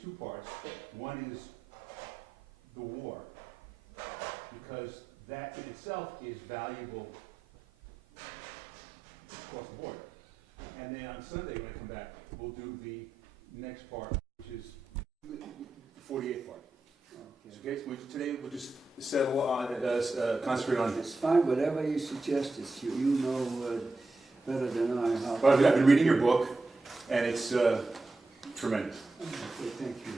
two parts. One is the war, because that in itself is valuable across the board. And then on Sunday, when I come back, we'll do the next part, which is the 48th part. Okay, so today we'll just settle on, concentrate on this. It's fine, whatever you suggest, it's you know better than I how. Well, I've been reading your book, and it's tremendous. Okay, thank you.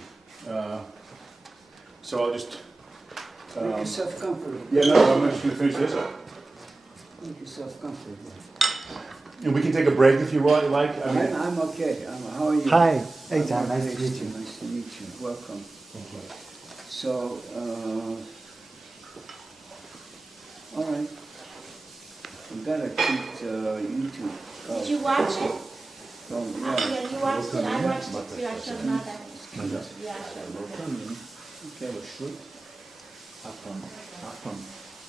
So I'll just... Make yourself comfortable. Yeah, no, I'm just going to finish this up. Make yourself comfortable. And we can take a break if you want, like. I'm okay. How are you? Hi, Eitan, nice to meet you. Nice to meet you. Welcome. Thank you. So, all right. We gotta keep YouTube. Did you watch it? Yeah. Yeah, you watched it. I watched it too. I showed Mother. Yeah, I showed Mother. Okay. אף פעם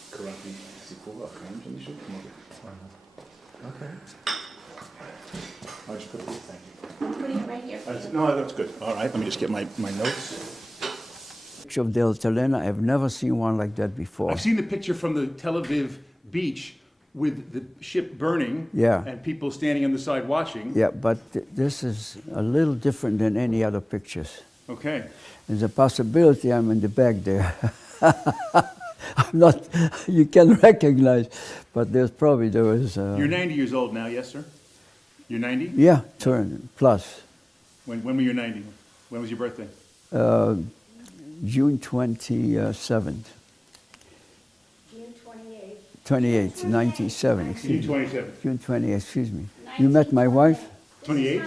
קראתי סיפור החיים של מישהו כמו זה. אוקיי. I'll just put this, thank you. I'm putting it right here. No, that's good. All right, let me just get my notes. Picture of the Italiana, I've never seen one like that before. I've seen the picture from the Tel Aviv beach with the ship burning, Yeah. and people standing on the side watching. Yeah, but this is a little different than any other pictures. Okay. There's a possibility I'm in the back there. I'm not, you can recognize, but there was... You're 90 years old now, yes, sir? You're 90? Yeah, turn, plus. When were you 90? When was your birthday? June 27th. June 28th. 28th, 97, June excuse me. 27th. June 28th, excuse me. You met my wife? 28?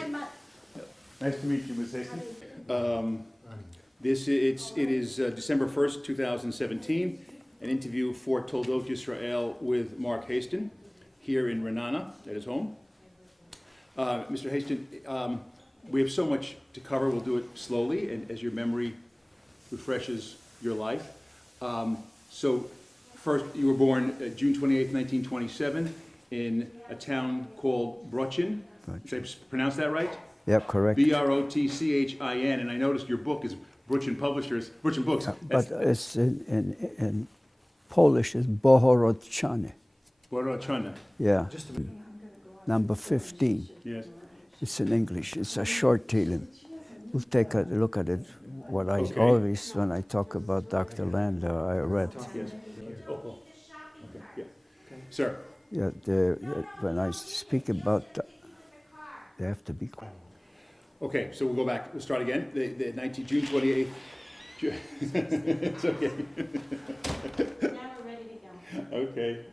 Nice to meet you, Ms. Hasten. It is December 1st, 2017, an interview for Toldos Israel with Mark Hasten here in Ra'nana at his home. Mr. Hasten, we have so much to cover. We'll do it slowly and as your memory refreshes your life. So first, you were born June 28th, 1927 in a town called Brochin. Did I pronounce that right? Yeah, correct. Brotchin, and I noticed your book is Brochin Books. But it's in Polish, it's Bohorodczany. Bohorodczany. Yeah. Number 15. Yes. It's in English. It's a short tale. We'll take a look at it. What I Okay. always, when I talk about Dr. Lander, I read. Yes. Oh. Okay. Yeah. Sir. Yeah, when I speak about, they have to be quiet. Okay, so we'll go back. We'll start again. June 28th. It's okay. Now we're ready to go. Okay.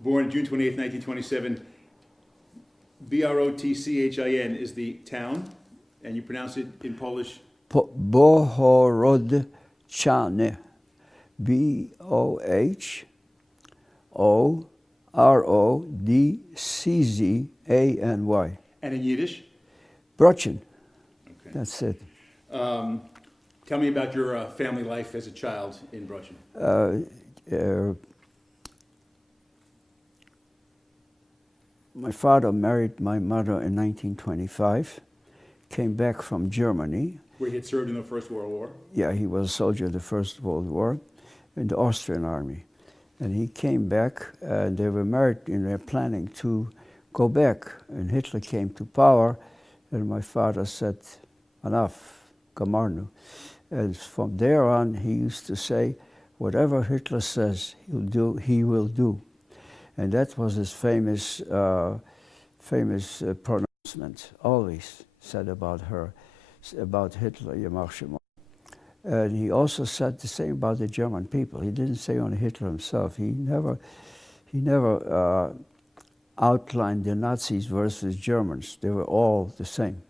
Born June 28th, 1927. Brotchin is the town, and you pronounce it in Polish? Bohorodczany. Bohorodczany. And in Yiddish? Brochin. Okay. That's it. Tell me about your family life as a child in Brochin. My father married my mother in 1925, came back from Germany. Where he had served in the First World War? Yeah, he was a soldier in the First World War in the Austrian army. And he came back, and they were married, and they were planning to go back. And Hitler came to power, and my father said, enough, Gamarnu. And from there on, he used to say, whatever Hitler says he will do. And that was his famous pronouncement, always said about Hitler, Yamach Shemo. And he also said the same about the German people. He didn't say only Hitler himself. He never outlined the Nazis versus Germans. They were all the same.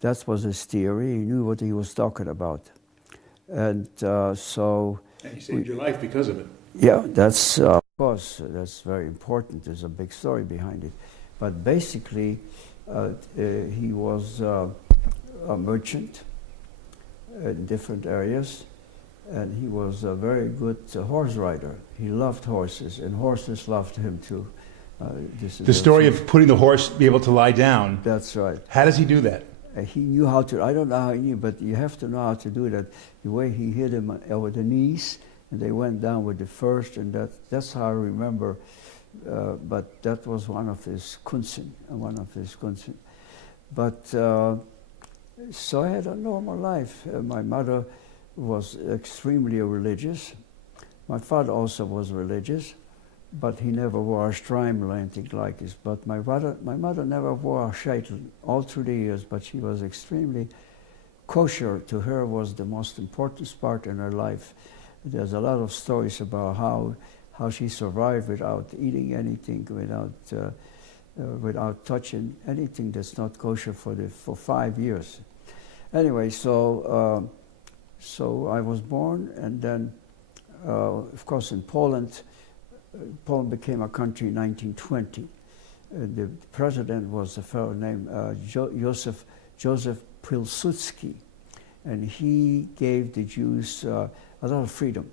That was his theory. He knew what he was talking about. And so... And he saved your life because of it. Yeah, that's, of course, that's very important. There's a big story behind it. But basically, he was a merchant in different areas, and he was a very good horse rider. He loved horses, and horses loved him too. The story of putting the horse be able to lie down. That's right. How does he do that? He knew how to, I don't know how he knew, but you have to know how to do that. The way he hit him over the knees, and they went down with the first, and that's how I remember. But that was one of his kunsten. But so I had a normal life. My mother was extremely religious. My father also was religious, but he never wore a striemel or anything like this. But my mother never wore a sheitel all through the years, but she was extremely kosher. To her was the most important part in her life. There's a lot of stories about how she survived without eating anything, without touching anything that's not kosher for 5 years. Anyway, so I was born, and then, of course, in Poland. Poland became a country in 1920. The president was a fellow named Joseph Pilsudski, and he gave the Jews a lot of freedom.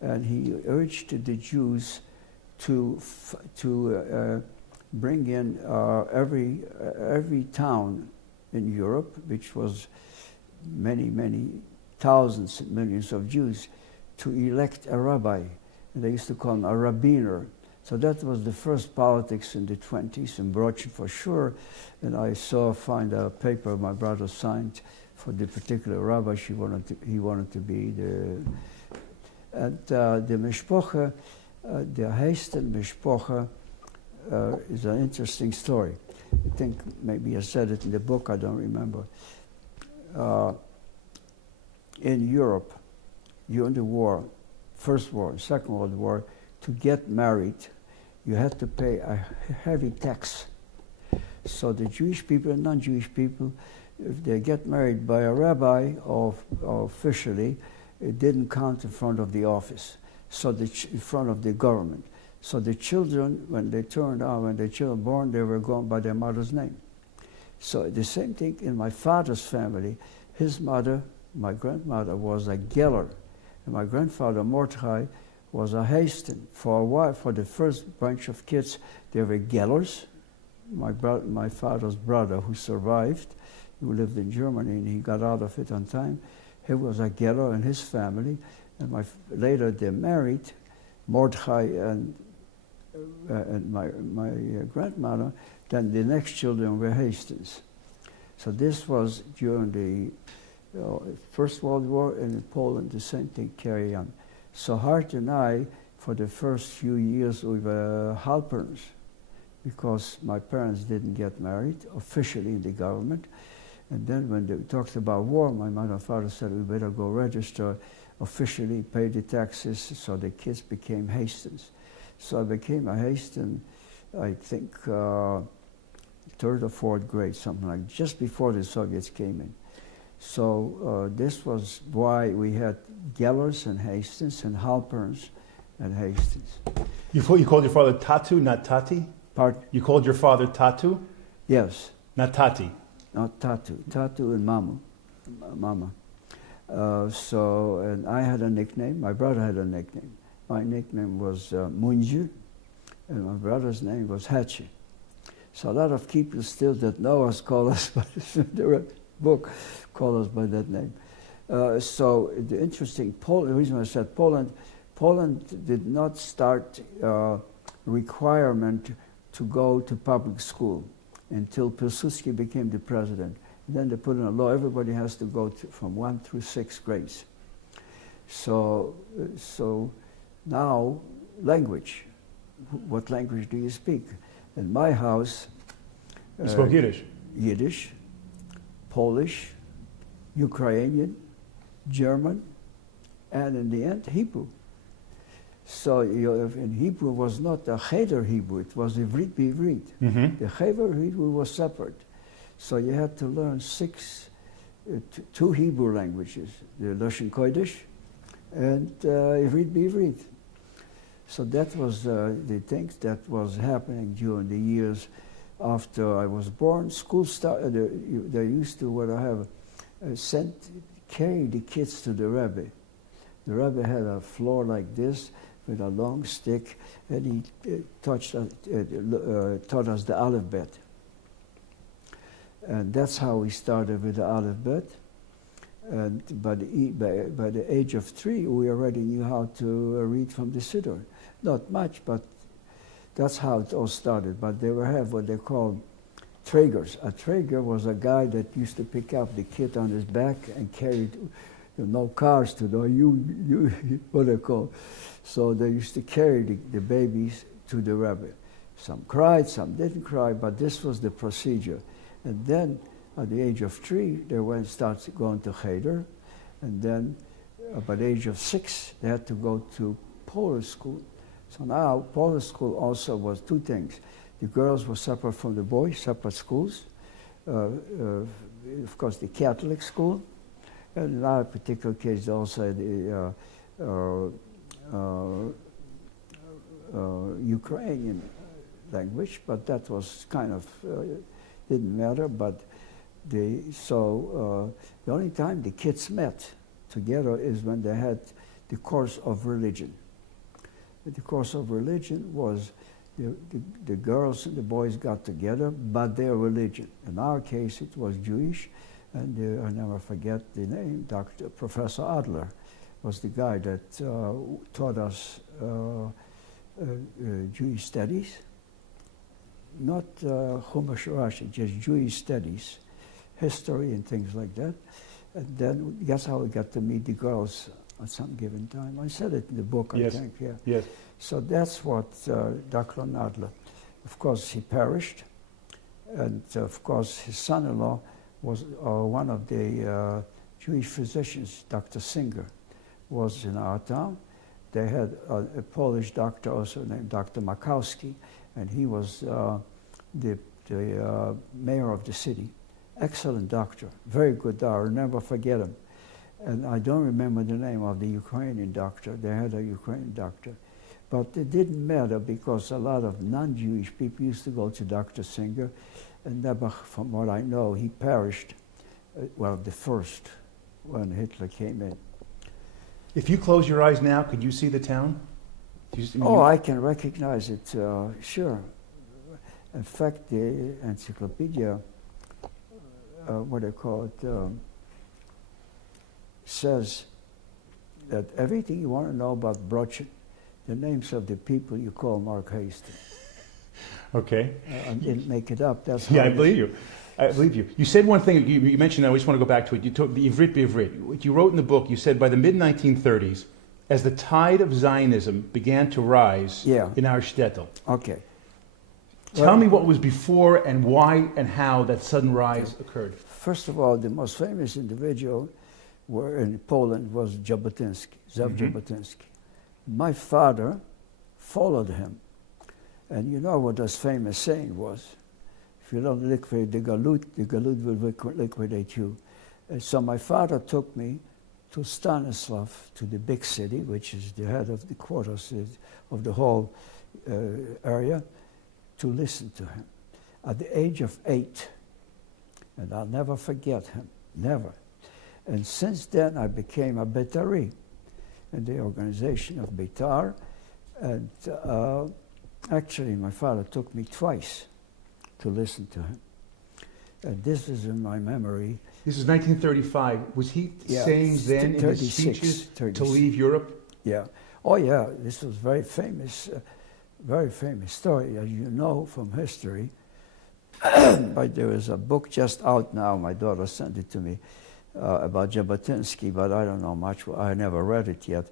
And he urged the Jews to bring in every town in Europe, which was many thousands and millions of Jews, to elect a rabbi. And they used to call him a rabbiner. So that was the first politics in the 20s, in Brochin for sure. And I find a paper my brother signed for the particular rabbi he wanted to be. And the Mishpoche, the Hasten Mishpoche, is an interesting story. I think maybe I said it in the book, I don't remember. In Europe, during the war, First War, Second World War, to get married, you had to pay a heavy tax. So the Jewish people and non-Jewish people, if they get married by a rabbi or officially, it didn't count in front of the office, so in front of the government. So the children, when the children born, they were going by their mother's name. So the same thing in my father's family. His mother, my grandmother, was a Geller, and my grandfather Mordechai was a Hasten. For a while, for the first bunch of kids, they were Gellers. My father's brother, who survived, who lived in Germany, and he got out of it on time. He was a Geller and his family, and later they married, Mordechai and my grandmother. Then the next children were Hastens. So this was during the First World War, and in Poland the same thing carried on. So Hart and I, for the first few years, we were halpers, because my parents didn't get married officially in the government. And then when they talked about war, my mother and father said, we better go register officially, pay the taxes, so the kids became Hastens. So I became a Hasten, I think, third or fourth grade, something like that, just before the Soviets came in. So this was why we had Gellers and Hastens and Halperns and Hastens. You called your father Tatu, not Tati? Pardon? You called your father Tatu? Yes. Not Tati? Not Tatu. Tatu and Mama. And I had a nickname. My brother had a nickname. My nickname was Munju, and my brother's name was Hatche. So a lot of people still that know us call us by the book, call us by that name. So the interesting, the reason I said Poland did not start requirement to go to public school until Pilsudski became the president. And then they put in a law, everybody has to go from 1 through 6 grades. So now, language. What language do you speak? In my house... You spoke Yiddish? Yiddish, Polish, Ukrainian, German, and in the end, Hebrew. So in Hebrew was not a Cheder Hebrew, it was Ivrit B'Ivrit. Mm-hmm. The Cheder Hebrew was separate. So you had to learn 2 Hebrew languages, the Lashon Kodesh and Ivrit B'Ivrit. So that was the things that was happening during the years after I was born. School started, they used to carry the kids to the Rebbe. The Rebbe had a floor like this with a long stick, and he taught us the alphabet. And that's how we started with the alphabet. And by the age of 3, we already knew how to read from the Siddur. Not much, but that's how it all started. But they would have what they call traegers. A traeger was a guy that used to pick up the kid on his back and carry no cars to what they call. So they used to carry the babies to the Rebbe. Some cried, some didn't cry, but this was the procedure. And then at the age of 3, they started going to Cheder. And then by the age of 6, they had to go to Polish school. So now Polish school also was 2 things. The girls were separate from the boys, separate schools. Of course, the Catholic school. And in our particular case, also the Ukrainian language, but that was kind of, didn't matter. But the only time the kids met together is when they had the course of religion. The course of religion was the girls and the boys got together, but their religion. In our case, it was Jewish, and I never forget the name, Professor Adler was the guy that taught us Jewish studies. Not Chumash Rashi, just Jewish studies, history and things like that. And then that's how we got to meet the girls at some given time. I said it in the book, Yes. I think, yeah. Yes. So that's what Dr. Nadler, of course, he perished. And of course, his son-in-law was one of the Jewish physicians, Dr. Singer, was in our town. They had a Polish doctor also named Dr. Makowski, and he was the mayor of the city. Excellent doctor, very good doctor, I'll never forget him. And I don't remember the name of the Ukrainian doctor. They had a Ukrainian doctor. But it didn't matter because a lot of non-Jewish people used to go to Dr. Singer, and never, from what I know, he perished, well, the first, when Hitler came in. If you close your eyes now, could you see the town? I can recognize it, sure. In fact, the encyclopedia, what they call it, says that everything you want to know about Brochin, the names of the people you call Mark Hasten. Okay. I didn't make it up. That's Yeah, how I believe you. I believe you. You said one thing you mentioned. I just want to go back to it. You took the Ivrit B'Ivrit. What you wrote in the book, you said by the mid 1930s, as the tide of Zionism began to rise in our shtetl. Okay. Tell me what was before and why and how that sudden rise occurred. First of all, the most famous individual in Poland was Jabotinsky, Zew Jabotinsky. My father followed him. And you know what his famous saying was? If you don't liquidate the Galut will liquidate you. And so my father took me to Stanislav, to the big city, which is the head of the quarters of the whole area, to listen to him. At the age of 8, and I'll never forget him, never. And since then I became a Beitari in the organization of Beitar, and actually my father took me twice to listen to him. And this is in my memory. This is 1935. Was he saying then in his speeches to leave Europe? Yeah. Oh yeah, this was very famous story, as you know from history. But there is a book just out now, my daughter sent it to me, about Jabotinsky, but I don't know much, I never read it yet.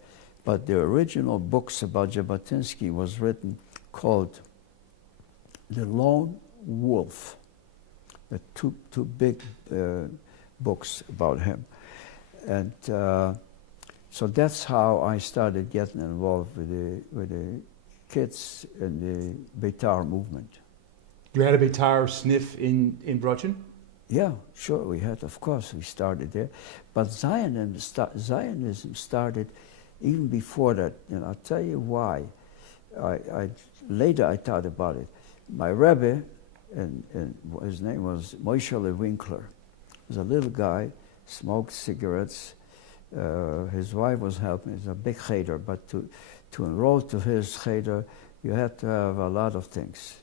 But the original books about Jabotinsky was written called The Lone Wolf. The two big books about him. And so that's how I started getting involved with the kids in the Beitar movement. You had a Beitar sniff in Brochin? Yeah, sure, we had, of course, we started there. But Zionism started even before that, and I'll tell you why. Later I thought about it. My Rebbe, and his name was Moshe Winkler, was a little guy, smoked cigarettes. His wife was helping, he's a big cheder, but to enroll to his cheder, you had to have a lot of things,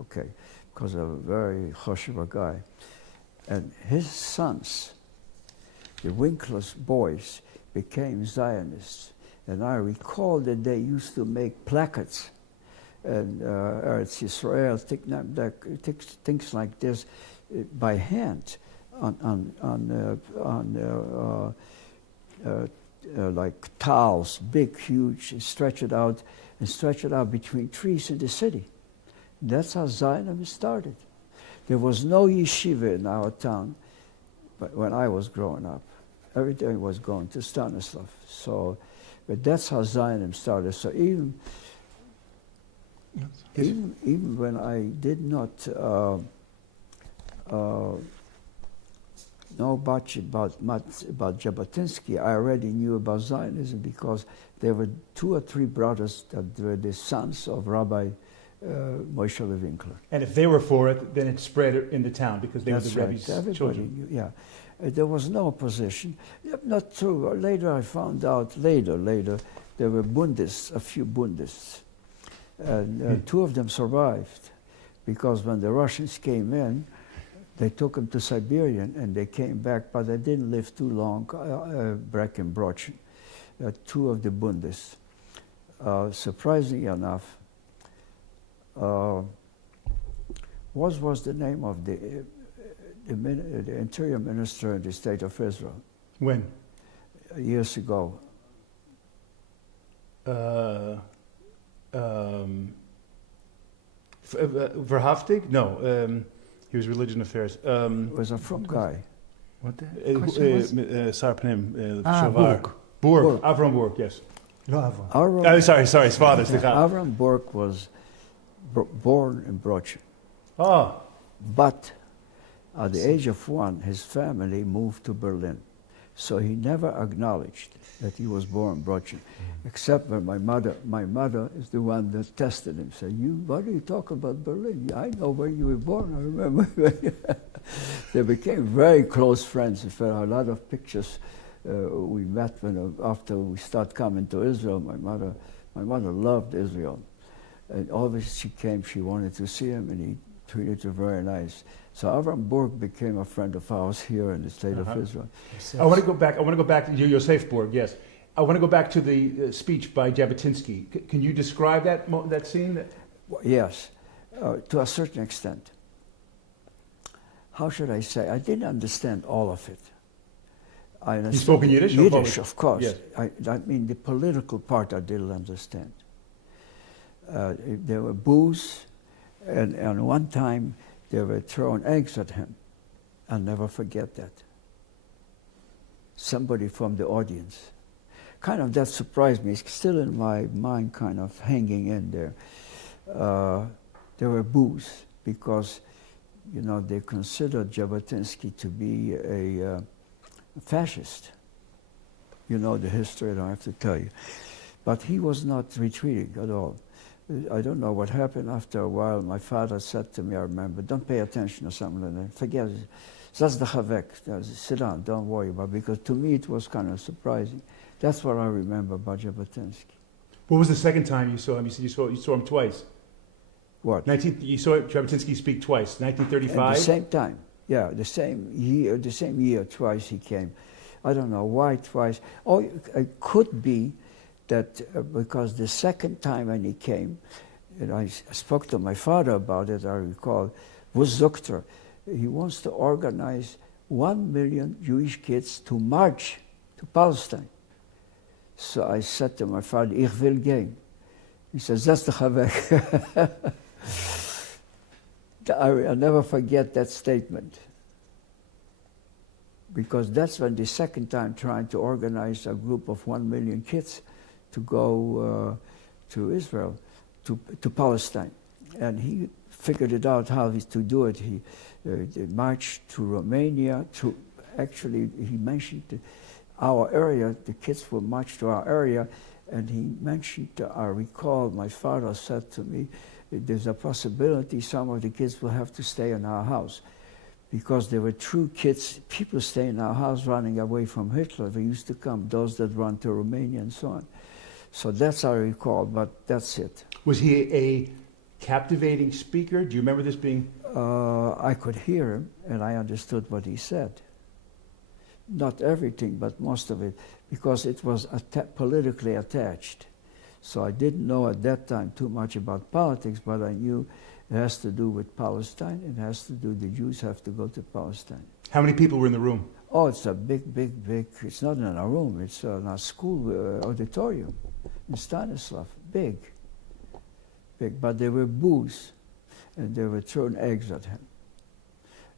okay, because of a very choshev guy. And his sons, the Winkler's boys, became Zionists. And I recall that they used to make placards and Eretz Israel, things like this, by hand on like towels, big, huge, and stretch it out between trees in the city. That's how Zionism started. There was no yeshiva in our town, but when I was growing up, everything was going to Stanislav. So, but that's how Zionism started. So even when I did not know much about Jabotinsky, I already knew about Zionism because there were 2 or 3 brothers that were the sons of Rabbi Moshe Winkler. And if they were for it, then it spread in the town because they That's were the right. Rebbe's Everybody children. knew, yeah. There was no opposition. Not true. Later I found out, later, there were Bundists, a few Bundists. And 2 of them survived because when the Russians came in, they took them to Siberia and they came back, but they didn't live too long, Breckenbrochen. 2 of the Bundists. Surprisingly enough, what was the name of the interior minister in the state of Israel? When? Years ago. Verhaftig? No, he was religion affairs. Was a from guy. What the Sarpnim, Burg. Burg. Avram Burg, yes. לא אברהם. Avram, Sorry, his father. Avram Burg was born in Brochen. Oh, But at the age of 1, his family moved to Berlin. So he never acknowledged that he was born in Brochen, except when my mother is the one that tested him. Said, what are you talking about Berlin? I know where you were born, I remember. They became very close friends. In fact, a lot of pictures we met after we started coming to Israel. My mother loved Israel. And always she came, she wanted to see him, and he treated her very nice. So Avram Burg became a friend of ours here in the state of Israel. I want to go back to Yosef Burg, yes. I want to go back to the speech by Jabotinsky. Can you describe that scene? Yes, to a certain extent. How should I say? I didn't understand all of it. You spoke in Yiddish? Yiddish, of course. Yes. I mean, the political part I didn't understand. There were boos, and one time they were throwing eggs at him. I'll never forget that. Somebody from the audience. Kind of that surprised me. It's still in my mind, kind of hanging in there. There were boos because, they considered Jabotinsky to be a fascist. You know the history, I don't have to tell you. But he was not retreating at all. I don't know what happened. After a while, my father said to me, I remember, don't pay attention or something like that. Forget it. That's the chavek. Sit down, don't worry about it. Because to me, it was kind of surprising. That's what I remember about Jabotinsky. What was the second time you saw him? You said you saw him twice. What? You saw Jabotinsky speak twice, 1935? At the same time. Yeah, the same year twice he came. I don't know why twice. Oh, it could be that because the second time when he came, and I spoke to my father about it, I recall, was Doctor. He wants to organize 1 million Jewish kids to march to Palestine. So I said to my father, ich will gehen. He says, that's the chavek. I'll never forget that statement. Because that's when the second time trying to organize a group of 1 million kids to go to Israel, to Palestine. And he figured it out how to do it. He marched to Romania. Actually, he mentioned our area. The kids would march to our area. And he mentioned, I recall, my father said to me, there's a possibility some of the kids will have to stay in our house. Because there were true kids, people staying in our house running away from Hitler. They used to come, those that run to Romania and so on. So that's I recall, but that's it. Was he a captivating speaker? Do you remember this being? I could hear him, and I understood what he said. Not everything, but most of it, because it was politically attached. So I didn't know at that time too much about politics, but I knew it has to do with Palestine. It has to do, the Jews have to go to Palestine. How many people were in the room? Oh, it's a big, it's not in a room, it's in a school auditorium in Stanislav, big, but there were boos, and they were throwing eggs at him.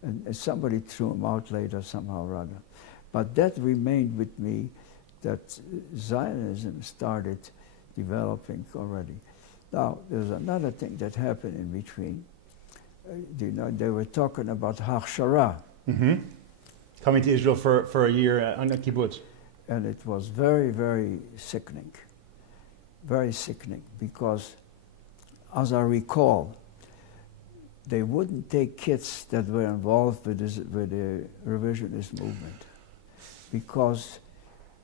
And somebody threw him out later somehow or other. But that remained with me, that Zionism started developing already. Now, there's another thing that happened in between. You know, they were talking about Hachshara. Mm-hmm. Coming to Israel for a year on a kibbutz. And it was very, very sickening. Very sickening, because as I recall, they wouldn't take kids that were involved with the revisionist movement because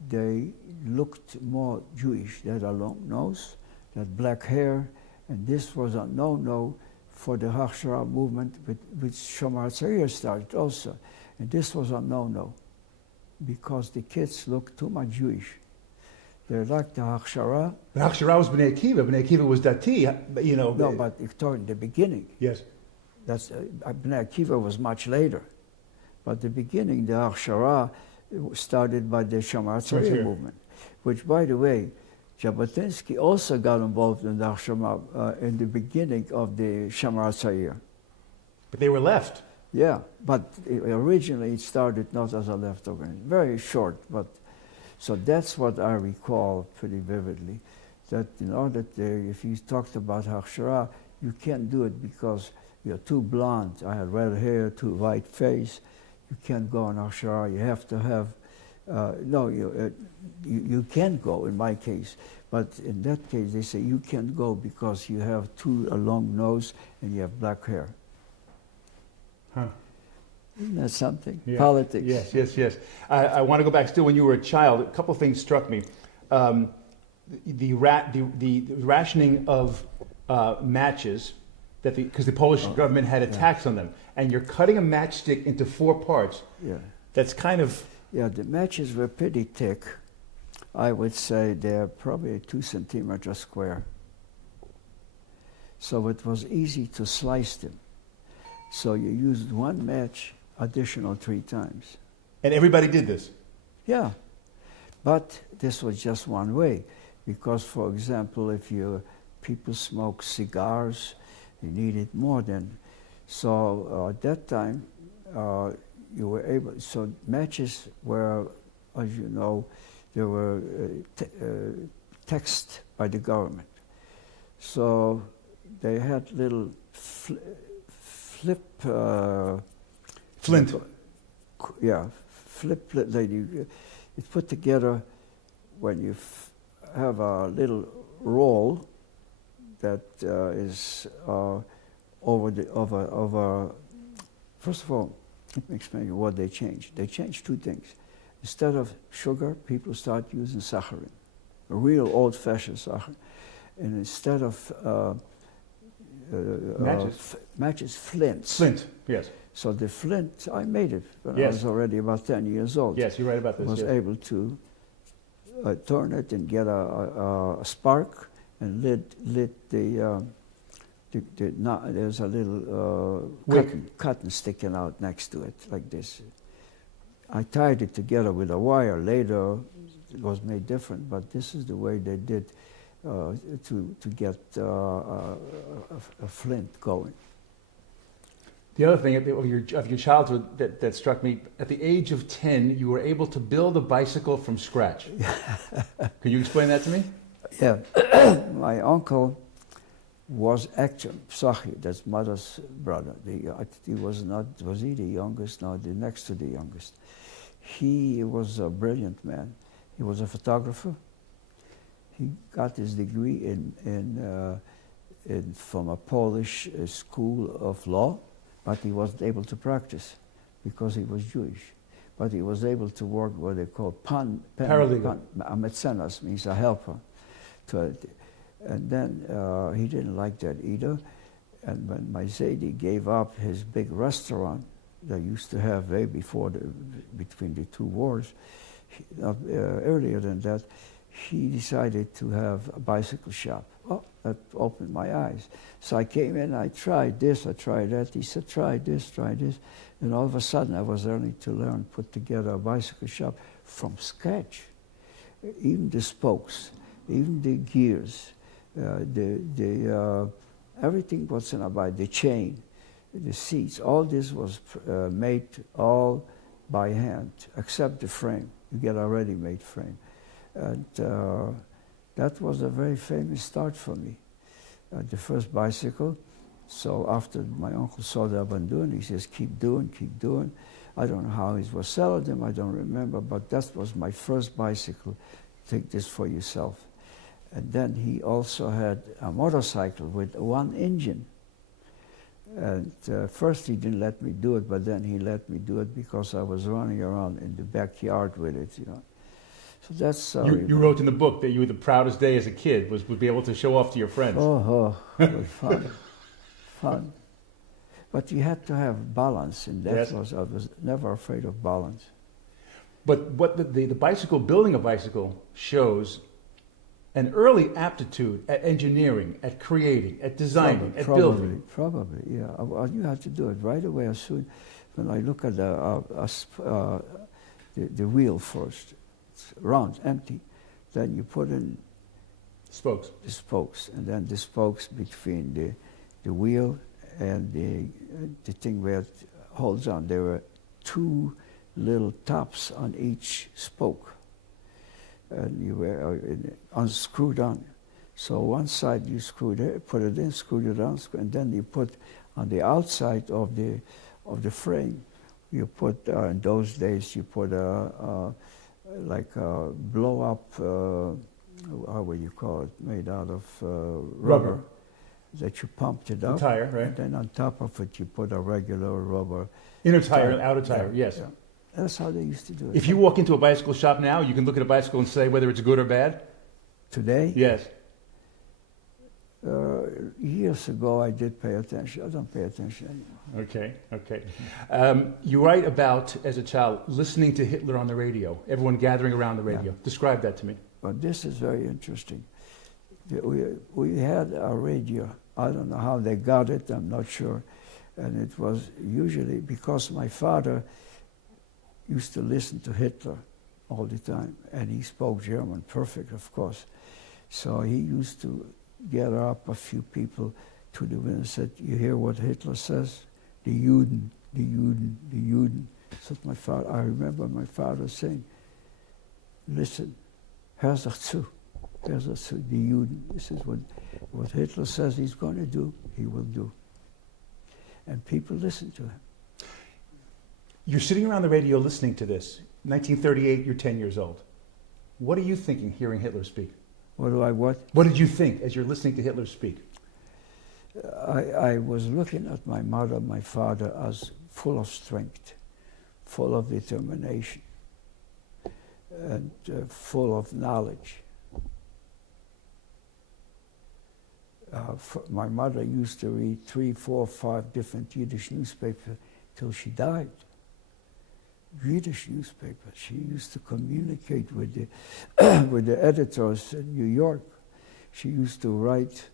they looked more Jewish. They had a long nose, they had black hair, and this was a no-no for the Hachshara movement, which Shomar Tzair started also. And this was a no-no because the kids looked too much Jewish. They liked the Hachshara. The Hachshara was Bnei Akiva. Bnei Akiva was Dati, you know. No, but in the beginning. Yes. That's Bnei Akiva was much later. But the beginning, the Hachshara started by the Shomar Tzair movement, which, by the way, Jabotinsky also got involved in the Hachshara in the beginning of the Shomar Tzair. But they were left. Yeah, but originally it started not as a left organization, very short, but so that's what I recall pretty vividly, that in order to, if you talked about Hachshara, you can't do it because you're too blonde. I had red hair, too white face. You can't go on Hachshara. You have to have, you can go in my case, but in that case they say you can't go because you have a long nose and you have black hair. Huh. Isn't that something? Yeah. Politics. Yes. I want to go back still when you were a child. A couple of things struck me. The rationing of matches, because the Polish government had a tax on them, and you're cutting a matchstick into 4 parts. Yeah. That's kind of... Yeah, the matches were pretty thick. I would say they're probably 2 centimeters square. So it was easy to slice them. So you used one match additional 3 times. And everybody did this? Yeah, but this was just one way. Because, for example, if people smoke cigars, you needed more than. So at that time, you were able, so matches were, as you know, they were taxed by the government. So they had little Flint. Yeah, flip that you put together when you have a little roll that is over. First of all, let me explain you what they changed. They changed 2 things. Instead of sugar, people start using saccharin, a real old-fashioned saccharin, and instead of matches, flints. Flint, yes. So the flint, I made it when I Yes. was already about 10 years old. Yes, you're right about this. Was yes. able to turn it and get a spark and lit the there's a little cotton sticking out next to it like this. I tied it together with a wire. Later it was made different, but this is the way they did to get a flint going. The other thing of your childhood that struck me, at the age of 10, you were able to build a bicycle from scratch. Can you explain that to me? Yeah, my uncle was actually Psachi, that's mother's brother. He was he the youngest? No, the next to the youngest. He was a brilliant man. He was a photographer. He got his degree from a Polish school of law, but he wasn't able to practice because he was Jewish. But he was able to work what they call paralegal. A mecenas means a helper. And then he didn't like that either. And when my Zaidi gave up his big restaurant they used to have way before between the two wars, earlier than that, he decided to have a bicycle shop. Oh, that opened my eyes. So I came in, I tried this, I tried that. He said, try this, try this. And all of a sudden I was learning to put together a bicycle shop from scratch. Even the spokes, even the gears, everything was in a bike, the chain, the seats, all this was made all by hand, except the frame. You get a ready-made frame. And that was a very famous start for me. The first bicycle. So after my uncle saw that I've been doing, he says, keep doing, keep doing. I don't know how he was selling them, I don't remember, but that was my first bicycle. Take this for yourself. And then he also had a motorcycle with one engine. And first he didn't let me do it, but then he let me do it because I was running around in the backyard with it, you know. So that's you wrote in the book that you were the proudest day as a kid was to be able to show off to your friends. Oh, it was fun, fun. But you had to have balance, and that was, I was never afraid of balance. But what the bicycle, building a bicycle, shows an early aptitude at engineering, at creating, at designing, at building. Probably, yeah. I knew how to do it right away. As soon when I look at the wheel first, it's round, empty. Then you put in spokes. The spokes, and then the spokes between the wheel and the thing where it holds on. There were two little tops on each spoke, and you were unscrewed on. So one side you screwed it, put it in, screwed it on, and then you put on the outside of the frame. You put in those days you put like a blow up. How would you call it? Made out of rubber. That you pumped it up. A tire, right? And then on top of it you put a regular rubber. Inner tire and outer tire, yes. Yeah. That's how they used to do it. If you walk into a bicycle shop now, you can look at a bicycle and say whether it's good or bad? Today? Yes. Years ago I did pay attention. I don't pay attention anymore. Okay, okay. You write about, as a child, listening to Hitler on the radio, everyone gathering around the radio. Yeah. Describe that to me. Well, this is very interesting. We had a radio. I don't know how they got it, I'm not sure. And it was usually because my father used to listen to Hitler all the time, and he spoke German perfect, of course. So he used to gather up a few people to the window and said, you hear what Hitler says? The Juden, the Juden, the Juden. So my father, I remember my father saying, listen, hör sich zu, hör sich zu, the Juden. This is what Hitler says he's going to do, he will do. And people listen to him. You're sitting around the radio listening to this. 1938, you're 10 years old. What are you thinking hearing Hitler speak? What do I what? What did you think as you're listening to Hitler speak? I was looking at my mother, my father, as full of strength, full of determination, and full of knowledge. My mother used to read 3, 4, 5 different Yiddish newspapers till she died. Yiddish newspapers. She used to communicate with the editors in New York. She used to write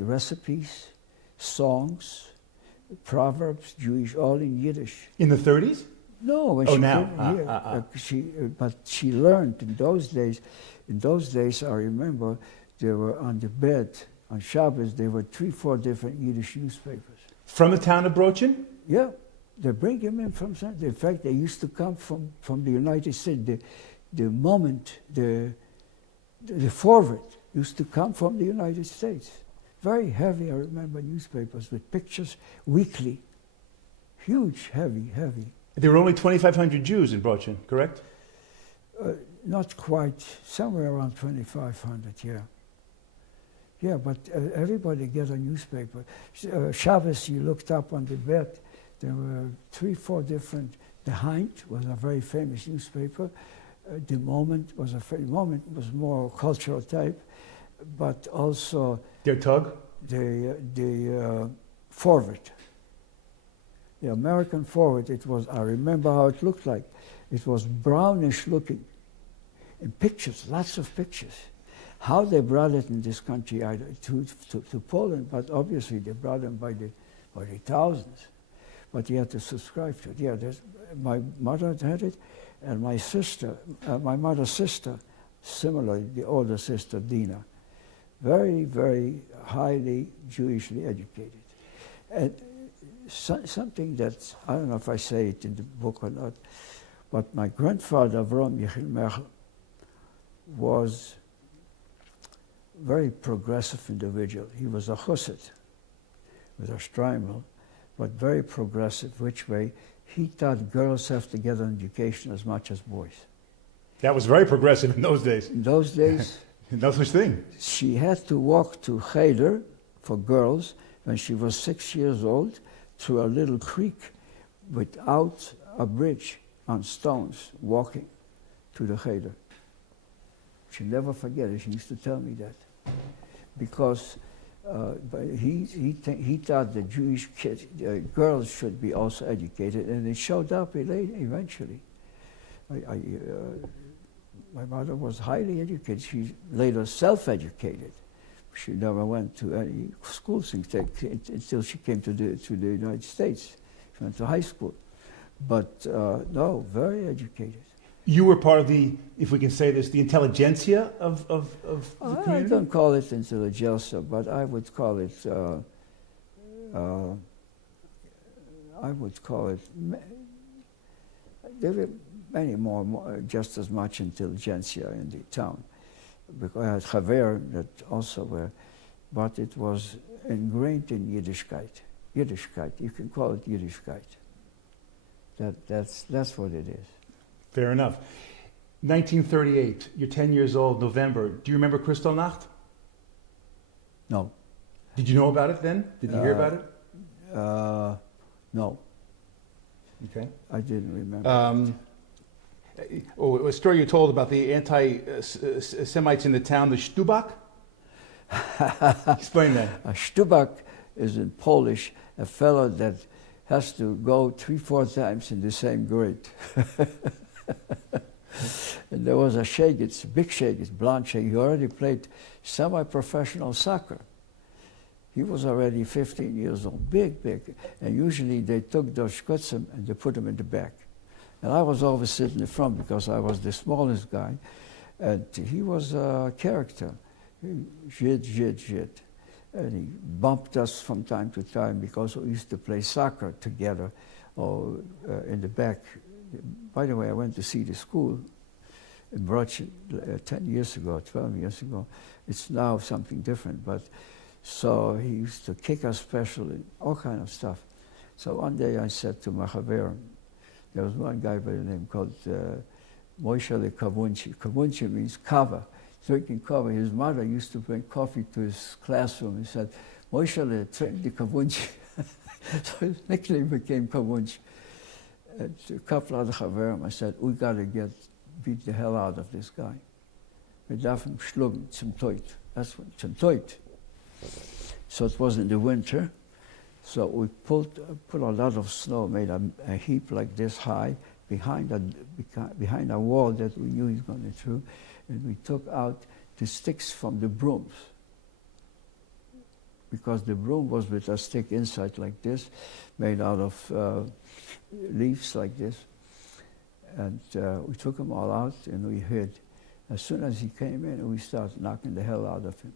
recipes, songs, proverbs, Jewish, all in Yiddish. In the 30s? No, when she now. But she learned in those days. In those days, I remember there were on the bed on Shabbos. There were 3, 4 different Yiddish newspapers. From the town of Brochin? Yeah. They bring him in from something. In fact, they used to come from the United States. The moment, the forward used to come from the United States. Very heavy, I remember, newspapers with pictures weekly. Huge, heavy. There were only 2,500 Jews in Brochin, correct? Not quite, somewhere around 2,500, yeah. Yeah, but everybody get a newspaper. Shabbos, you looked up on the bed. There were 3, 4 different. The Heint was a very famous newspaper. The Moment was more cultural type, but also Der Tag. the forward. The American forward, it was, I remember how it looked like. It was brownish looking. In pictures, lots of pictures. How they brought it in this country to Poland, but obviously they brought them by the thousands. But you had to subscribe to it. Yeah, my mother had it, and my sister, my mother's sister, similarly, the older sister, Dina, very, very highly Jewishly educated. And something that, I don't know if I say it in the book or not, but my grandfather, Avram Yechiel Mechel, was a very progressive individual. He was a chassid with a Streimel, but very progressive, which way he thought girls have to get an education as much as boys. That was very progressive in those days. In those days, No such thing. she had to walk to Cheder for girls when she was 6 years old through a little creek without a bridge on stones, walking to the Cheder. She'll never forget it. She used to tell me that. Because he thought the Jewish kids, girls should be also educated, and it showed up eventually. My mother was highly educated. She later self-educated. She never went to any schools until she came to the United States. She went to high school. But no, very educated. You were part of the, if we can say this, the intelligentsia of the I community? don't call it intelligentsia, but I would call it, there were many more, just as much intelligentsia in the town. Because I had Chaver that also were, but it was ingrained in Yiddishkeit. Yiddishkeit, you can call it Yiddishkeit. That's what it is. Fair enough. 1938, you're 10 years old, November. Do you remember Kristallnacht? No. Did you know about it then? Did you hear about it? No, Okay. I didn't remember. A story you told about the anti-Semites in the town, the Stubak? Explain that. A Stubak is in Polish a fellow that has to go 3-4 times in the same grade. And there was a Shagitz, big Shagitz, blonde Shagitz. He already played semi-professional soccer. He was already 15 years old, big. And usually they took those shkutzim and they put him in the back. And I was always sitting in the front because I was the smallest guy. And he was a character. Zhid. And he bumped us from time to time because we used to play soccer together or in the back. By the way, I went to see the school in Brochin 10 years ago, 12 years ago. It's now something different, but so he used to kick us specially, all kind of stuff. So one day I said to my Chaver, there was one guy by the name called Moishele Kavunchi. Kavunchi means kava, drinking kava. His mother used to bring coffee to his classroom. He said, Moishele, drink the Kavunchi. So his nickname became Kavunchi. And a couple of the Chaverim, I said, we got to beat the hell out of this guy. We darf him schlugen, zum Teut. That's what, zum Teut. So it was in the winter. So we put a lot of snow, made a heap like this high behind a wall that we knew he was going through, and we took out the sticks from the brooms. Because the broom was with a stick inside like this, made out of leaves like this. And we took them all out and we hid. As soon as he came in, we started knocking the hell out of him.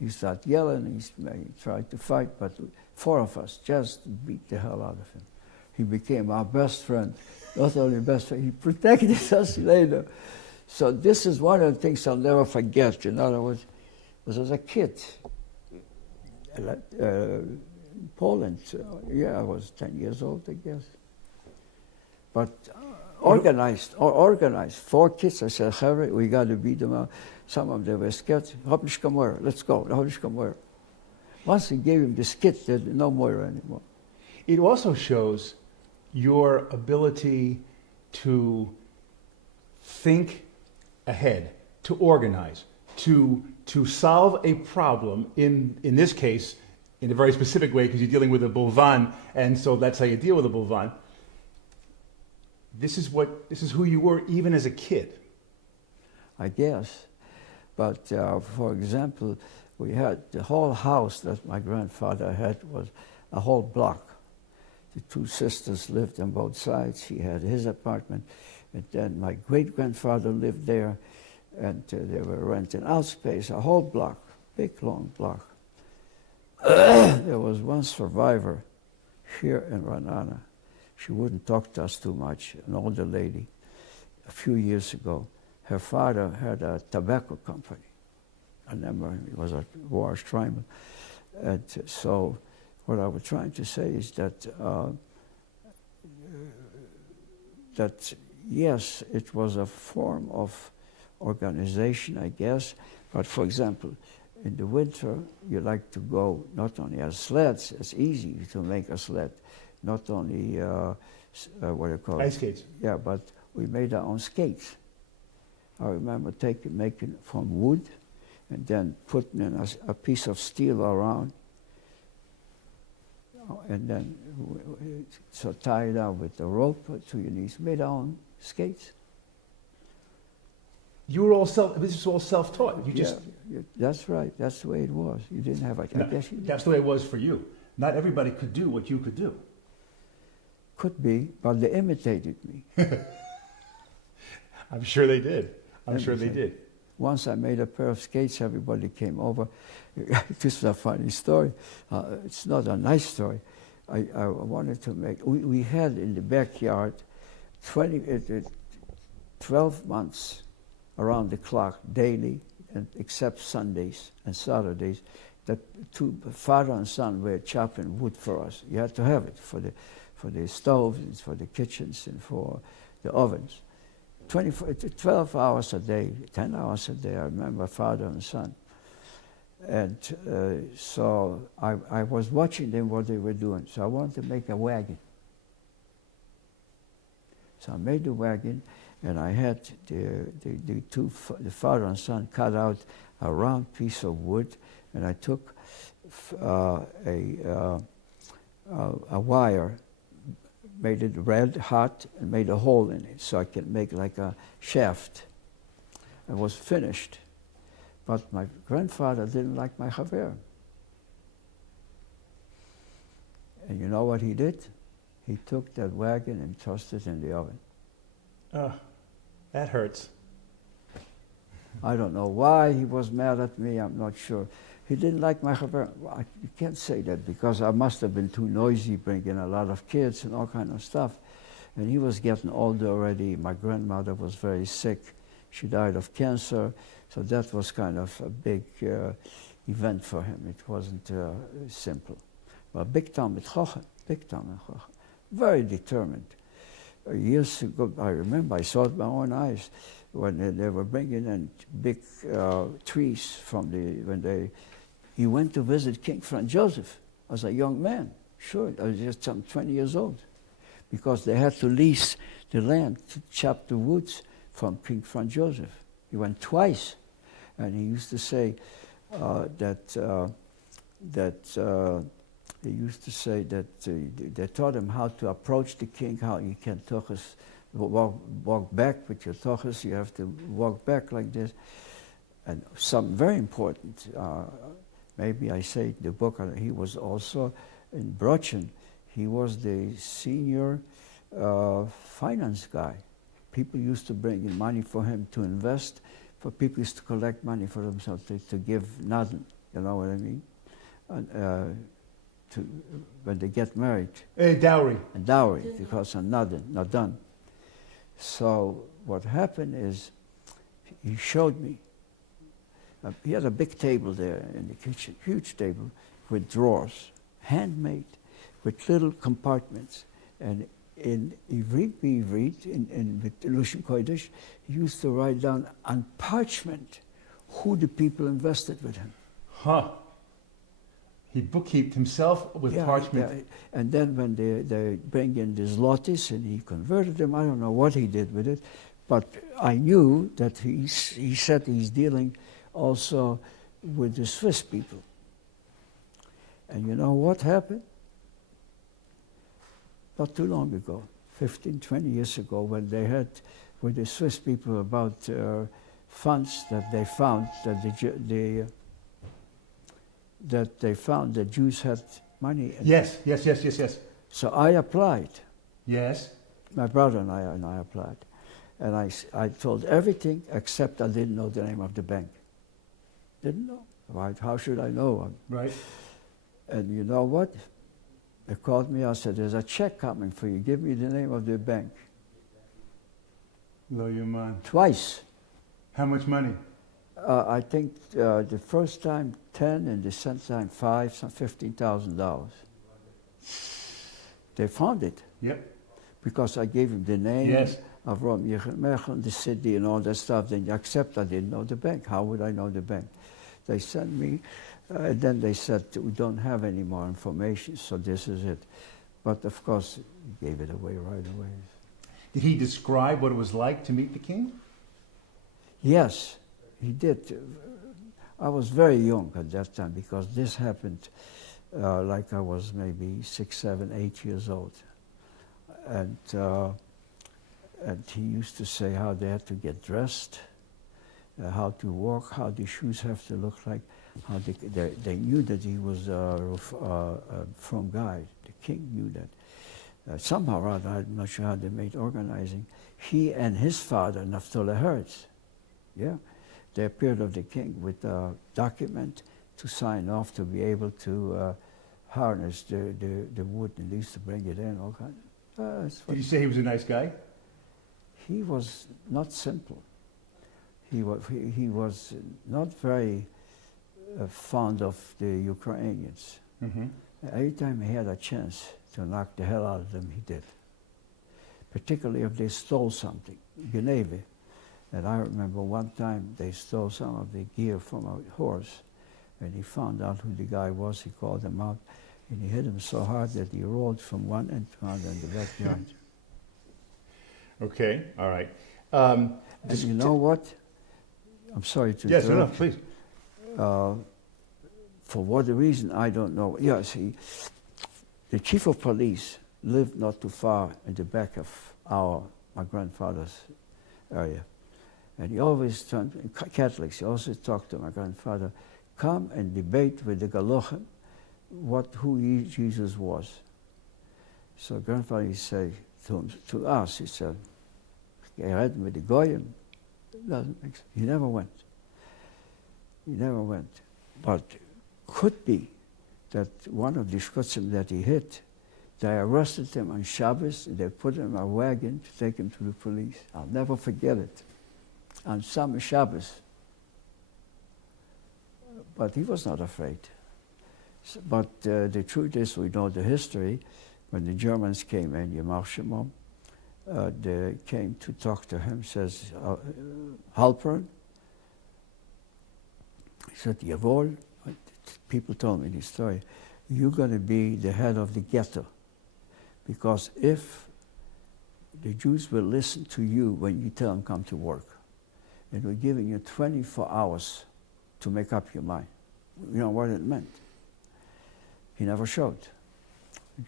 He started yelling, he tried to fight, but 4 of us just beat the hell out of him. He became our best friend. Not only best friend, he protected us later. So this is one of the things I'll never forget. In other words, was as a kid, Poland, I was 10 years old, I guess. But organized, 4 kids. I said, Harry, we got to beat them out. Some of them were scared. Let's go. Once he gave him the skit, there's no more anymore. It also shows your ability to think ahead, to organize, to solve a problem, in this case, in a very specific way because you're dealing with a bulvan, and so that's how you deal with a bulvan. This is who you were even as a kid. I guess. But for example, we had the whole house that my grandfather had was a whole block. The two sisters lived on both sides. He had his apartment, and then my great-grandfather lived there, and they were renting out space, a whole block, big, long block. There was one survivor here in Ra'anana. She wouldn't talk to us too much, an older lady, a few years ago. Her father had a tobacco company. I remember he was a war striker. And so what I was trying to say is that, that yes, it was a form of organization, I guess. But for example, in the winter, you like to go not only as sleds, it's easy to make a sled, not only, what do you call it? Ice skates. Yeah, but we made our own skates. I remember making from wood and then putting in a piece of steel around, and then so tie it up with the rope to your knees. Made our own skates. You were all this is all self-taught. You just Yeah, that's right. That's the way it was. You didn't have a. No, I guess you that's the way it was for you. Not everybody could do what you could do. could be, but they imitated me. I'm sure they did. I'm sure they Imitated. did. Once I made a pair of skates, everybody came over. This is a funny story. It's not a nice story. I wanted to make, we had in the backyard 12 months around the clock, daily, and except Sundays and Saturdays, that two father and son were chopping wood for us. You had to have it for the stoves, and for the kitchens, and for the ovens. 12 hours a day, 10 hours a day, I remember, father and son. And so I was watching them, what they were doing. So I wanted to make a wagon. So I made the wagon, and I had the father and son cut out a round piece of wood, and I took a wire, made it red hot, and made a hole in it so I could make like a shaft. It was finished. But my grandfather didn't like my chaver. And you know what he did? He took that wagon and tossed it in the oven. That hurts. I don't know why he was mad at me, I'm not sure. He didn't like my chaver. Well, you can't say that because I must have been too noisy, bringing a lot of kids and all kind of stuff. And he was getting older already. My grandmother was very sick. She died of cancer. So that was kind of a big event for him. It wasn't simple. But big time with Chochen, big time with Chochen. Very determined. Years ago, I remember I saw it with my own eyes when they were bringing in big trees from he went to visit King Franz Joseph as a young man. Sure, I was just some 20 years old. Because they had to lease the land to chop the woods from King Franz Joseph. He went twice. And he used to say they taught him how to approach the king, how you can walk back with your toches, you have to walk back like this. And something very important, maybe I say in the book, he was also in Brochen, he was the senior finance guy. People used to bring in money for him to invest, for people used to collect money for themselves to give nothing, you know what I mean? And, when they get married. Dowry. And dowry, because of nothing, not done. So what happened is, he showed me, he had a big table there in the kitchen, huge table with drawers, handmade, with little compartments. And in with Lushan Kodesh, he used to write down on parchment who the people invested with him. Huh. He bookkeeped himself with parchment. Yeah. And then when they bring in the zlotys and he converted them, I don't know what he did with it, but I knew that he said he's dealing also with the Swiss people. And you know what happened? Not too long ago, 15, 20 years ago, when they had with the Swiss people about funds that they found that they found the Jews had money. Yes. So I applied. Yes. My brother and I applied. And I told everything except I didn't know the name of the bank. Didn't know. Right? How should I know? Right. And you know what? They called me. I said, "There's a check coming for you. Give me the name of the bank." Blow your mind. Twice. How much money? I think the first time 10 and the second time 5, some $15,000. They found it. Yep. Because I gave him the name Yes. of Mechelen, the city and all that stuff. Then except I didn't know the bank. How would I know the bank? They sent me, then they said, "We don't have any more information, so this is it." But of course, he gave it away right away. Did he describe what it was like to meet the king? Yes, he did. I was very young at that time because this happened like I was maybe 6, 7, 8 years old. And he used to say how they had to get dressed, how to walk, how the shoes have to look like, how they knew that he was from guy. The king knew that. Somehow or other, I'm not sure how they made organizing. He and his father, Naphtali Hertz, they appeared of the king with a document to sign off to be able to harness the wood, and they used to bring it in, all kinds. Did you say he was a nice guy? He was not simple. He was not very fond of the Ukrainians. Mm-hmm. Every time he had a chance to knock the hell out of them, he did. Particularly if they stole something, Geneve. And I remember one time they stole some of the gear from a horse, and he found out who the guy was. He called him out, and he hit him so hard that he rolled from one end to another in the backyard. Okay, all right. And you know what? I'm sorry to yes, interrupt. no, please. For what reason, I don't know. Yeah, see, the chief of police lived not too far in the back of my grandfather's area. And he always turned, Catholics, he also talked to my grandfather, come and debate with the Galochem who Jesus was. So grandfather, he said to us, he said, I read with the Goyim. Doesn't make sense. He never went. He never went. But could be that one of the Schutzim that he hit, they arrested him on Shabbos, and they put him in a wagon to take him to the police. I'll never forget it. On summer Shabbos. But he was not afraid. But the truth is, we know the history. When the Germans came in, Yamashimom, they came to talk to him, says, Halpern. He said, Jawohl. People told me this story. You're going to be the head of the ghetto. Because if the Jews will listen to you when you tell them come to work, and we're giving you 24 hours to make up your mind. You know what it meant? He never showed.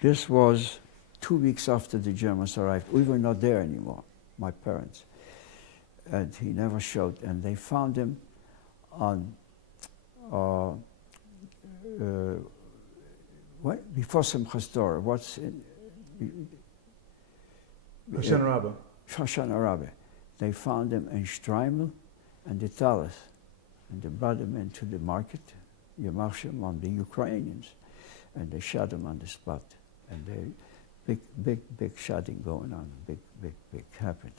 This was 2 weeks after the Germans arrived. We were not there anymore, my parents. And he never showed. And they found him on, before Simchas Torah, what's in? Hoshana Rabbah. Hoshana Rabbah. They found him in Streimel and the Talis, and they brought him into the market, Yamashim, on the Ukrainians, and they shot him on the spot. And they, big shooting going on, big happened.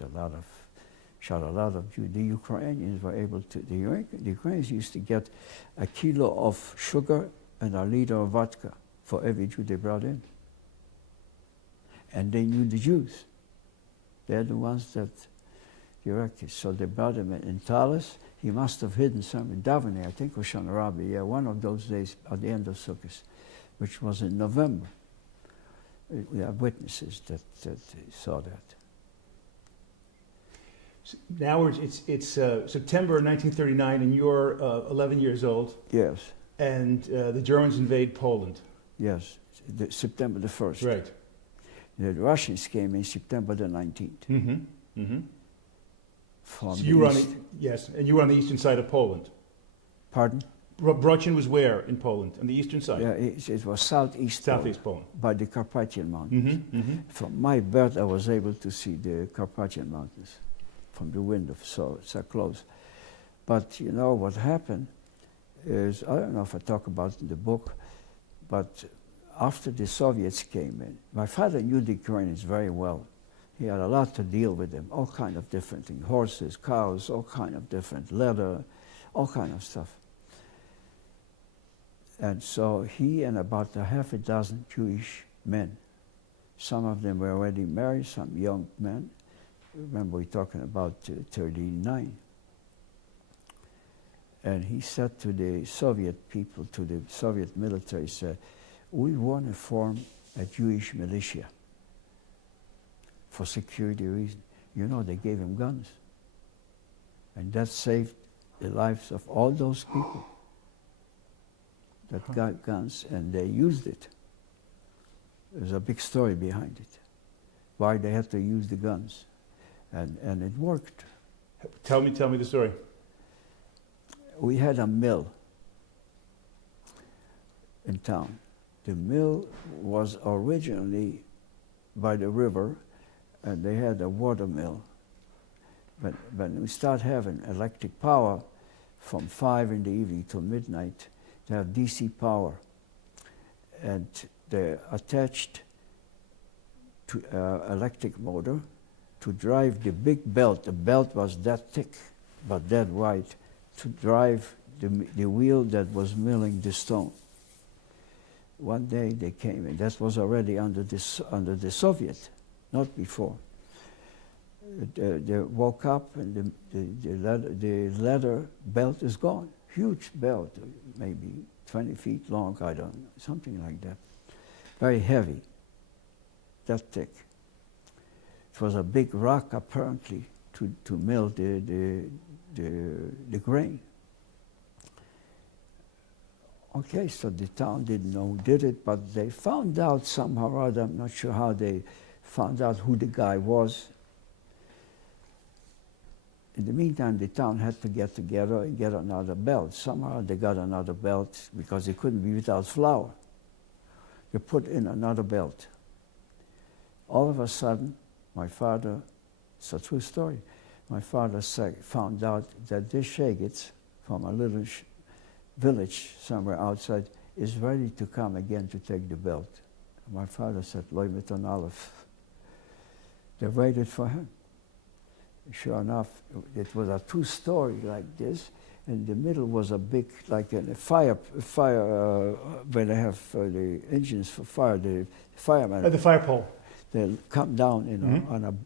Shot a lot of Jews. The Ukrainians were able to, the Ukrainians used to get a kilo of sugar and a liter of vodka for every Jew they brought in. And they knew the Jews. They're the ones that directed. So they brought him in Talis. He must have hidden some in Davane, I think, or Hoshana Rabbah, one of those days at the end of Sukkot, which was in November. We have witnesses that saw that. Now it's September 1939, and you're 11 years old. Yes. And the Germans invade Poland. Yes, September the 1st. Right. The Russians came in September the 19th. Mm-hmm. Mm-hmm. From So the you were on east. yes, and you were on the eastern side of Poland. Pardon? Brochin was where in Poland? On the eastern side? Yeah, it was southeast Southeast Poland. by the Carpathian Mountains. Mm-hmm. Mm-hmm. From my bed, I was able to see the Carpathian Mountains from the window, so close. But you know what happened is, I don't know if I talk about it in the book, but after the Soviets came in, my father knew the Ukrainians very well. He had a lot to deal with them, all kind of different things, horses, cows, all kind of different, leather, all kind of stuff. And so he and about a half a dozen Jewish men, some of them were already married, some young men. Remember, we're talking about 39. And he said to the Soviet people, to the Soviet military, said, we want to form a Jewish militia for security reasons. You know, they gave him guns. And that saved the lives of all those people that got guns, and they used it. There's a big story behind it, why they had to use the guns. And it worked. Tell me the story. We had a mill in town. The mill was originally by the river, and they had a water mill. But when we start having electric power from 5 in the evening till midnight, they have DC power. And they're attached to electric motor to drive the big belt. The belt was that thick, but that wide, to drive the wheel that was milling the stone. One day they came in. That was already under the Soviet, not before. They woke up and the leather belt is gone. Huge belt, maybe 20 feet long, I don't know, something like that. Very heavy, that thick. It was a big rock apparently to mill the grain. Okay, so the town didn't know who did it, but they found out somehow or other, I'm not sure how they found out who the guy was. In the meantime, the town had to get together and get another belt. Somehow they got another belt because they couldn't be without flour. They put in another belt. All of a sudden, my father, it's a true story, my father found out that this Shegitz from a little village somewhere outside is ready to come again to take the belt. My father said, Loy Miton Aleph. They waited for him. Sure enough, it was a two-story like this. In the middle was a big, like a fire where they have the engines for fire, the firemen. At the fire pole. They come down, you know, on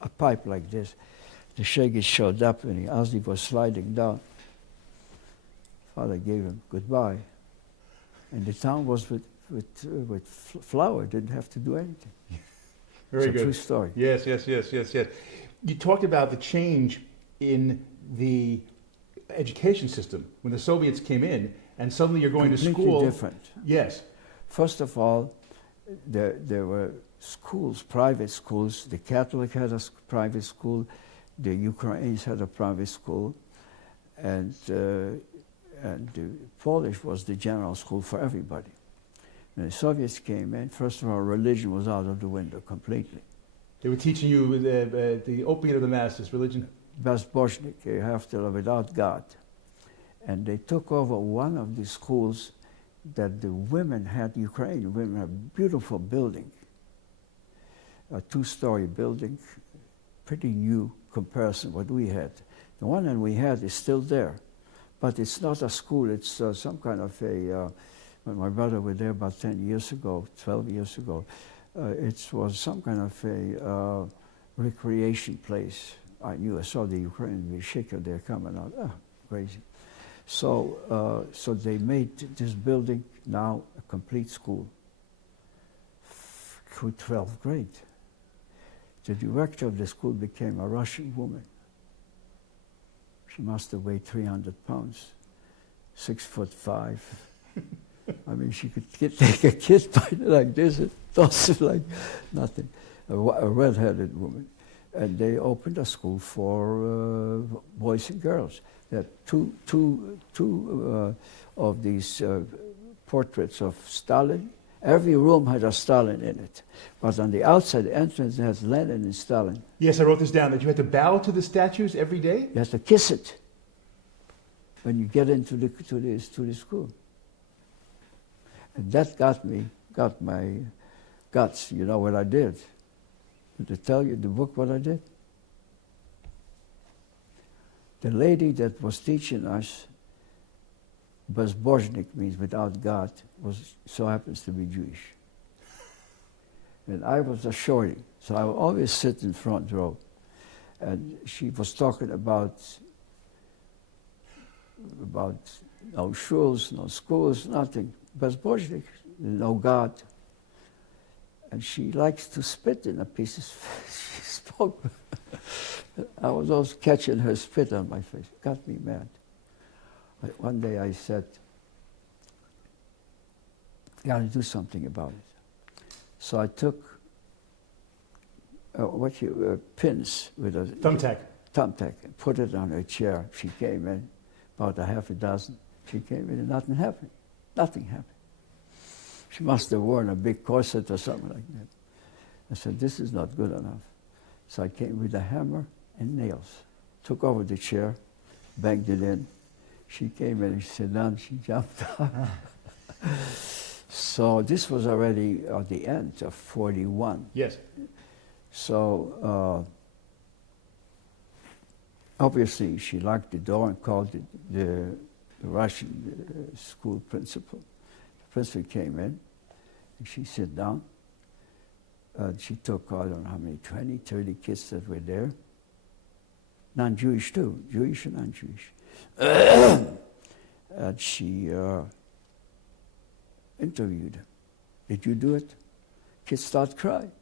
a pipe like this. The Shegitz showed up, and as he was sliding down, Father gave him goodbye. And the town was with flour, didn't have to do anything. Very it's good. a true story. Yes. You talked about the change in the education system when the Soviets came in, and suddenly you're going to Completely school. different. Yes. First of all, there were schools, private schools. The Catholic had a private school. The Ukrainians had a private school. And the Polish was the general school for everybody. When the Soviets came in, first of all, religion was out of the window completely. They were teaching you the opiate of the masses, religion. Bezbožnik, you have to live without God. And they took over one of the schools that the women had, Ukrainian women had a beautiful building, a two-story building, pretty new comparison what we had. The one that we had is still there, but it's not a school, it's some kind of a, when my brother was there about 10 years ago, 12 years ago, it was some kind of a recreation place. I saw the Ukrainian shaker there coming out, crazy. So they made this building now a complete school through 12th grade. The director of the school became a Russian woman. She must have weighed 300 pounds. 6'5". I mean, she could take a kid like this and toss it like nothing. A red-headed woman. And they opened a school for boys and girls. They had two of these portraits of Stalin. Every room had a Stalin in it. But on the outside entrance, it has Lenin and Stalin. Yes, I wrote this down, that you had to bow to the statues every day? You have to kiss it when you get into the school. And that got my guts. You know what I did? To tell you the book what I did? The lady that was teaching us, Bezbožnik means without God, so happens to be Jewish. And I was a shorty, so I would always sit in front row. And she was talking about no shuls, no schools, nothing. Bezbožnik, no God. And she likes to spit in a piece of she spoke. I was always catching her spit on my face. It got me mad. One day I said, "You got to do something about it." So I took pins with a thumbtack, and put it on her chair. She came in, about a half a dozen. She came in and nothing happened. Nothing happened. She must have worn a big corset or something like that. I said, "This is not good enough." So I came with a hammer and nails, took over the chair, banged it in. She came in and she sat down, she jumped up. So this was already at the end of 41. Yes. So obviously she locked the door and called the Russian school principal. The principal came in and she sat down. She took, I don't know how many, 20, 30 kids that were there. Non-Jewish too, Jewish and non-Jewish. And she interviewed them. "Did you do it?" Kids start crying.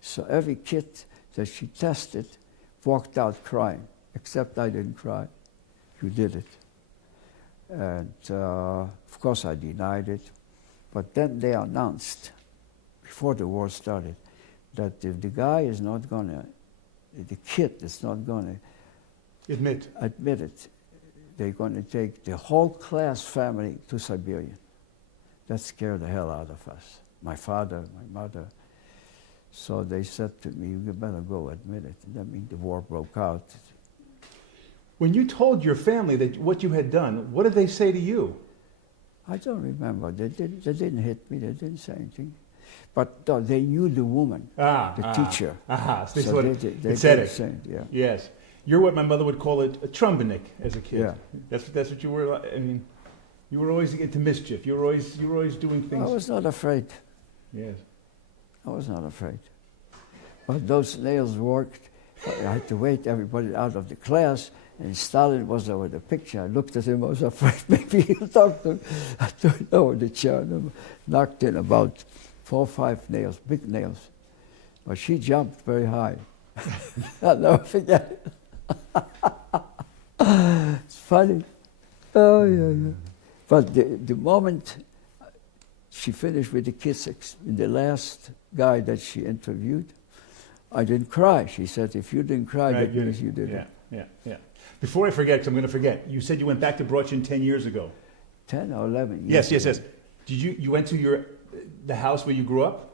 So every kid that she tested walked out crying, except I didn't cry. "You did it." And of course I denied it. But then they announced, before the war started, that if the guy is not going to, the kid is not going to admit it, they're going to take the whole class family to Siberia. That scared the hell out of us. My father, my mother. So they said to me, "You better go admit it." And that means the war broke out. When you told your family that what you had done, what did they say to you? I don't remember. They didn't hit me. They didn't say anything. But they knew the woman, the teacher. So they said it. Yeah. Yes. You're what my mother would call a trumbenik as a kid. Yeah. That's what you were. I mean, you were always into mischief. You were always doing things. I was not afraid. Yes. I was not afraid. But those nails worked. I had to wait everybody out of the class, and Stalin was over the picture. I looked at him, I was afraid maybe he'll talk to him. I threw it over the chair and knocked in about 4 or 5 nails, big nails. But she jumped very high. I'll never forget it. It's funny. Oh, yeah. But the moment she finished with the kids, the last guy that she interviewed, I didn't cry. She said, "If you didn't cry, that means you did it." Yeah. Before I forget, because I'm going to forget, you said you went back to Brochin 10 years ago. 10 or 11 years Yes. ago. Did you went to the house where you grew up?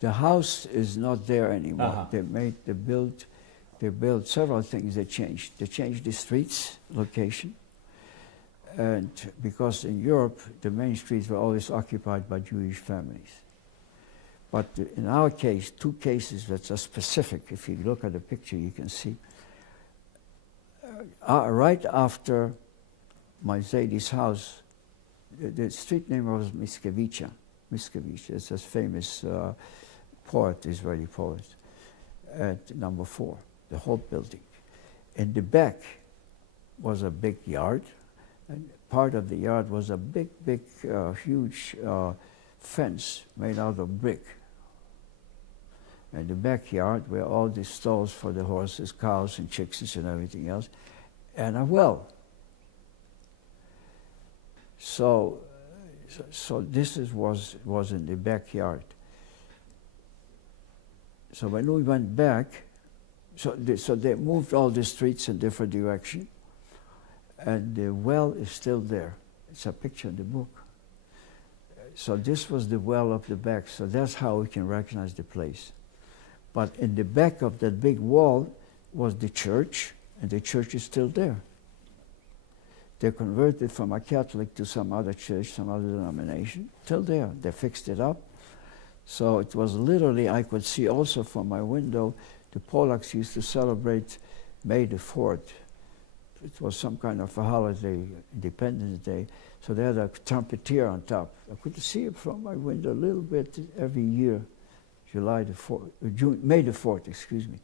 The house is not there anymore. Uh-huh. They built several things. They changed the streets location, and because in Europe the main streets were always occupied by Jewish families. But in our case, 2 cases that are specific. If you look at the picture, you can see. Right after my Zady's house, the street name was Mickiewicz. It's a famous poet, Israeli poet, at number 4, the whole building. In the back was a big yard, and part of the yard was a big, huge fence made out of brick. In the backyard were all the stalls for the horses, cows and chickens and everything else, and a well. So this was in the backyard. So when we went back, so they moved all the streets in different direction, and the well is still there. It's a picture in the book. So this was the well of the back, so that's how we can recognize the place. But in the back of that big wall was the church, and the church is still there. They converted from a Catholic to some other church, some other denomination, still there. They fixed it up. So it was literally, I could see also from my window, the Polacks used to celebrate May the 4th. It was some kind of a holiday, Independence Day. So they had a trumpeter on top. I could see it from my window a little bit every year, May the 4th, excuse me.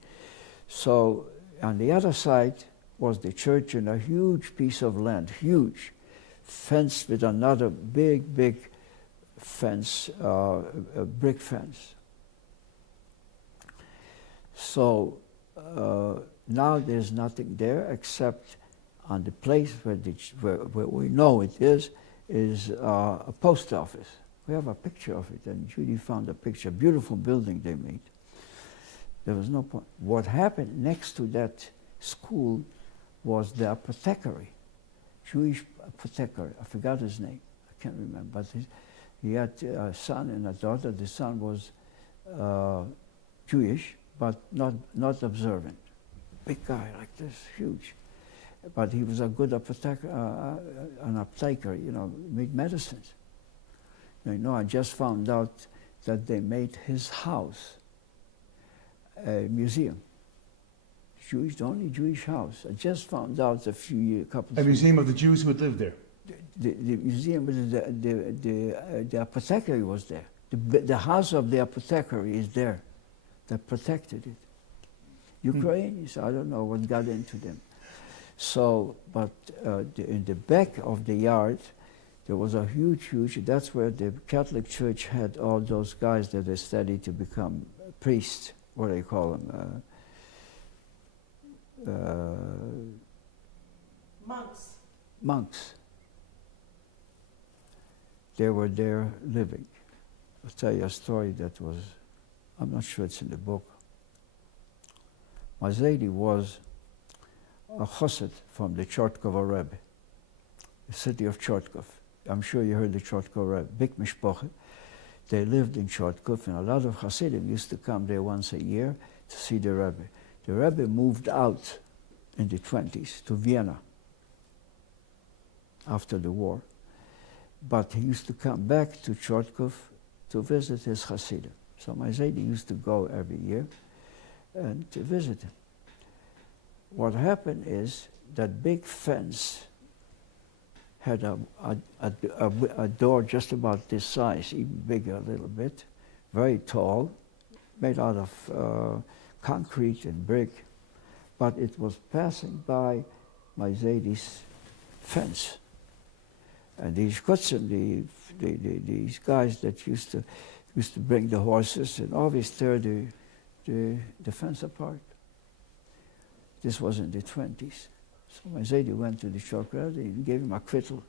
So on the other side was the church and a huge piece of land, huge, fenced with another big fence, a brick fence. So now there's nothing there except on the place where we know it is a post office. We have a picture of it, and Judy found a picture, beautiful building they made. There was no point. What happened next to that school was the apothecary, Jewish apothecary. I forgot his name. I can't remember. But he had a son and a daughter. The son was Jewish, but not observant. Big guy like this, huge. But he was a good an apothecary, made medicines. I just found out that they made his house a museum. The only Jewish house. I just found out A museum of the Jews who had lived there. The museum, the apothecary was there. The house of the apothecary is there. That protected it. Ukrainians, I don't know what got into them. So, but in the back of the yard, there was a huge, that's where the Catholic Church had all those guys that they studied to become priests. What do they call them? Monks. They were there living. I'll tell you a story that was, I'm not sure it's in the book. My Zadie was a chassid from the Chortkova Rebbe, the city of Chortkov. I'm sure you heard the Chortkov Rebbe, big mishpoche. They lived in Chortkov, and a lot of Hasidim used to come there once a year to see the Rebbe. The Rebbe moved out in the 20s to Vienna after the war. But he used to come back to Chortkov to visit his Hasidim. So my Zadie used to go every year and to visit him. What happened is that big fence had a door just about this size, even bigger a little bit, very tall, made out of concrete and brick, but it was passing by my Zadie's fence. And these Kutzen, these guys that used to bring the horses and always tear the fence apart. This was in the 20s. So my Zadie went to the shopkeeper and gave him a kvittel.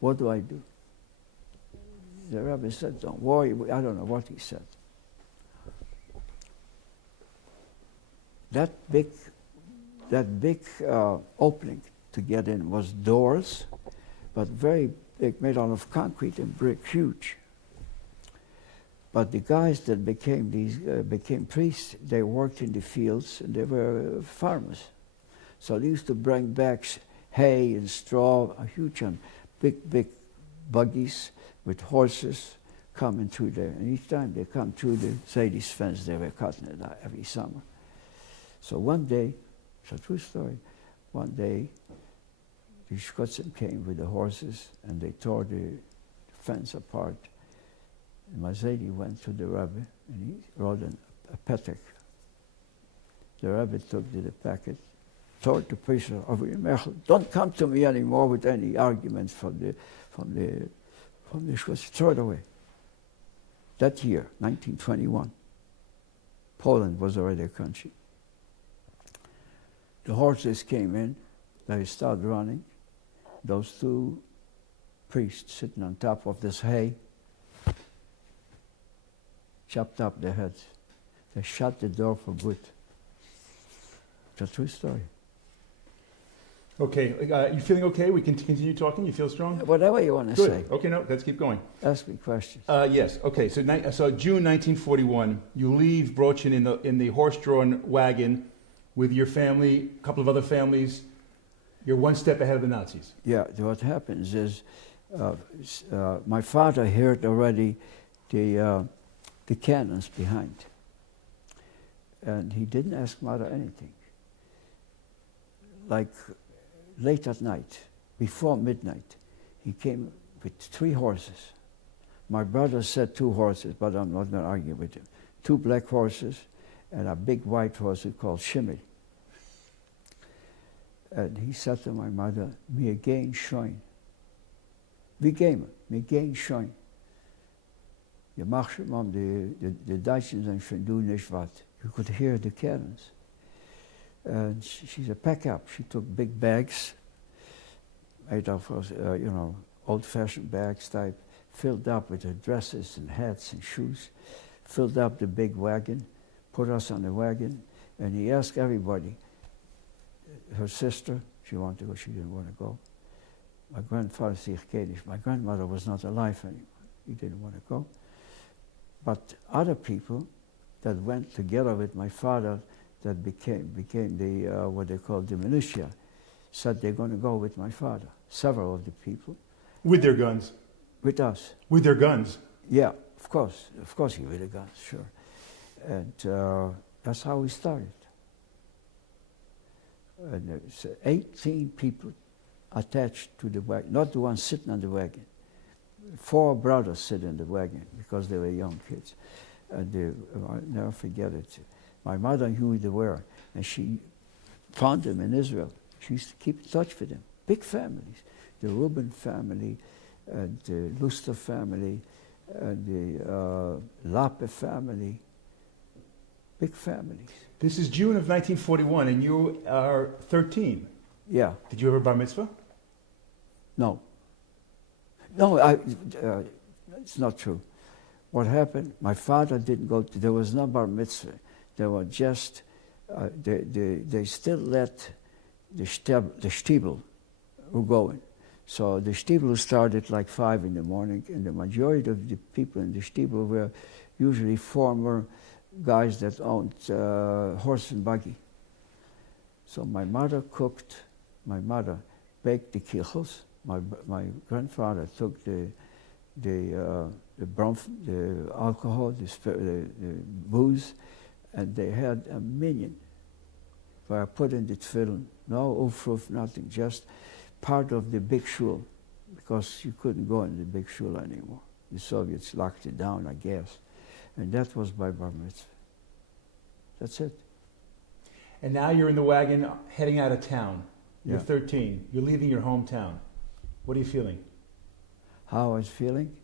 What do I do? The rabbi said, don't worry. I don't know what he said. That big opening to get in was doors, but very big, made out of concrete and brick, huge. But the guys that became priests, they worked in the fields and they were farmers. So they used to bring back hay and straw, a huge one, big buggies with horses coming through there. And each time they come through the Zadie's fence, they were cutting it out every summer. So one day, it's a true story, one day the Scotsmen came with the horses and they tore the fence apart. And my Zadie went to the Rebbe and he wrote a petek. The Rebbe took the packet, told the priest, don't come to me anymore with any arguments from the Scots. Throw it away. That year, 1921, Poland was already a country. The horses came in, they started running. Those two priest sitting on top of this hay, chopped up their heads. They shut the door for good. It's a true story. Okay, you feeling okay? We can continue talking? You feel strong? Whatever you want to Good. say. Okay, no, let's keep going. Ask me questions. Yes. Okay. So, so June 1941, you leave Brochin in the horse-drawn wagon with your family, a couple of other families. You're one step ahead of the Nazis. Yeah. What happens is, my father heard already the cannons behind, and he didn't ask Mother anything. Like late at night, before midnight, he came with 3 horses. My brother said 2 horses, but I'm not going to argue with him. 2 black horses and a big white horse called Schimmel. And he said to my mother, "Mir gehen schon. Wie gehen wir? Mir gehen schon. Je mag schon, Mom, de Duitsers zijn schon doen nicht wat." You could hear the cannons. And she said, "Pack up." She took big bags, made of, old-fashioned bags type, filled up with her dresses and hats and shoes, filled up the big wagon, put us on the wagon, and he asked everybody. Her sister, she wanted to go, she didn't want to go. My grandfather, my grandmother was not alive anymore. He didn't want to go. But other people that went together with my father, that became the what they call the militia, said they're going to go with my father. Several of the people. With their guns? With us. With their guns? Yeah, of course he with the guns, sure. And that's how we started. And there's 18 people attached to the wagon, not the one sitting on the wagon. 4 brothers sit in the wagon because they were young kids. And I'll never forget it. My mother knew who they were, and she found them in Israel. She used to keep in touch with them. Big families. The Rubin family, and the Luster family, and the Lappe family. Big families. This is June of 1941, and you are 13. Yeah. Did you ever bar mitzvah? No. No, it's not true. What happened, my father didn't go there was no bar mitzvah. There were just, they still let the Stiebel were going. So the Stiebel started like 5 in the morning, and the majority of the people in the Stiebel were usually former guys that owned horse and buggy. So my mother baked the kichels. My grandfather took the alcohol, the booze, and they had a minion where I put in the tefillin, no ufruf, nothing, just part of the big shul, because you couldn't go in the big shul anymore. The Soviets locked it down, I guess. And that was my bar mitzvah. That's it. And now you're in the wagon heading out of town. You're Yeah. 13. You're leaving your hometown. What are you feeling? How I was feeling?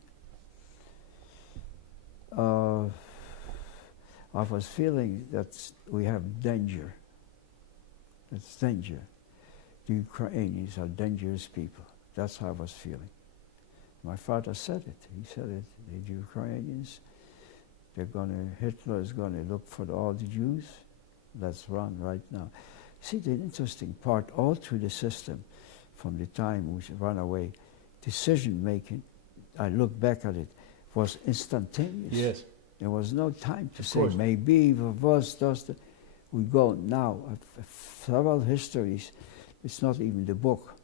I was feeling that we have danger. It's danger. The Ukrainians are dangerous people. That's how I was feeling. My father said it. He said it. The Ukrainians, Hitler is going to look for all the Jews. Let's run right now. See, the interesting part all through the system, from the time we run away, decision making, I look back at it, was instantaneous. Yes. There was no time to Of say, course. maybe, was, does. We go now. Several histories, it's not even the book,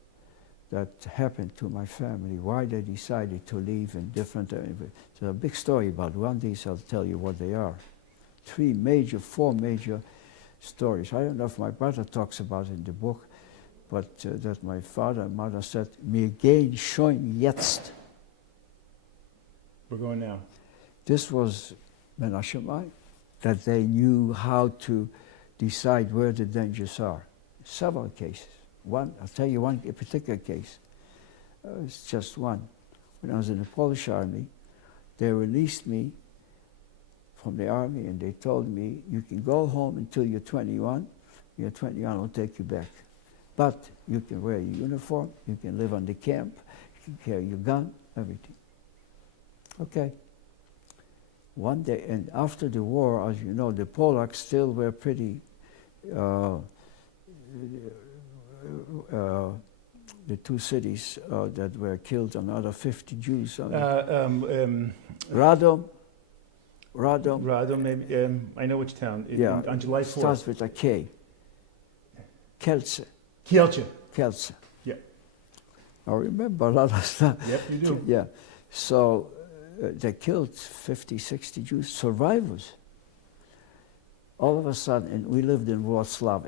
that happened to my family, why they decided to leave in different areas. There's a big story about one of these, I'll tell you what they are. 4 major stories. I don't know if my brother talks about it in the book, but that my father and mother said, "Wir gehen schon jetzt." We're going now. This was Menashemai, that they knew how to decide where the dangers are. Several cases. I'll tell you one particular case. It's just one. When I was in the Polish army, they released me from the army and they told me, you can go home until you're 21. You're 21, we'll take you back. But you can wear a uniform, you can live on the camp, you taking care of your gun, everything. Okay. One day, and after the war, as you know, the Polacks still were pretty, the two cities that were killed, another 50 Jews. Radom, maybe. I know which town. On July 4th. Starts with a K. Kielce. Kielce. Yeah. I remember a lot of stuff. Yep, you do. Yeah. So they killed 50, 60 Jews, survivors. All of a sudden, and we lived in Warsaw.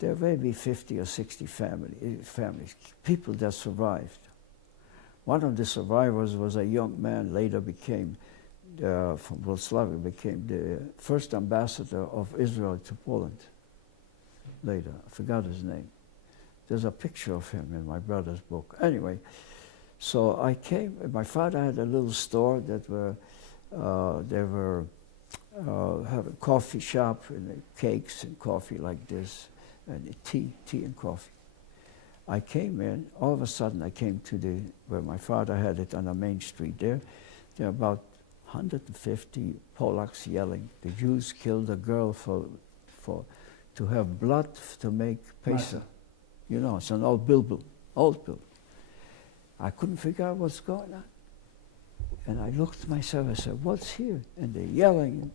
There may be 50 or 60 families, people that survived. One of the survivors was a young man, later became, from Warsaw, became the first ambassador of Israel to Poland. Later, I forgot his name. There's a picture of him in my brother's book. Anyway, so I came, my father had a little store that they were having a coffee shop and cakes and coffee like this, and tea and coffee. I came in, all of a sudden I came to where my father had it on the main street there. There were about 150 Polacks yelling. The Jews killed a girl to have blood to make pesa. You know, it's an old Bible. I couldn't figure out what's going on. And I looked at myself, I said, what's here? And they're yelling.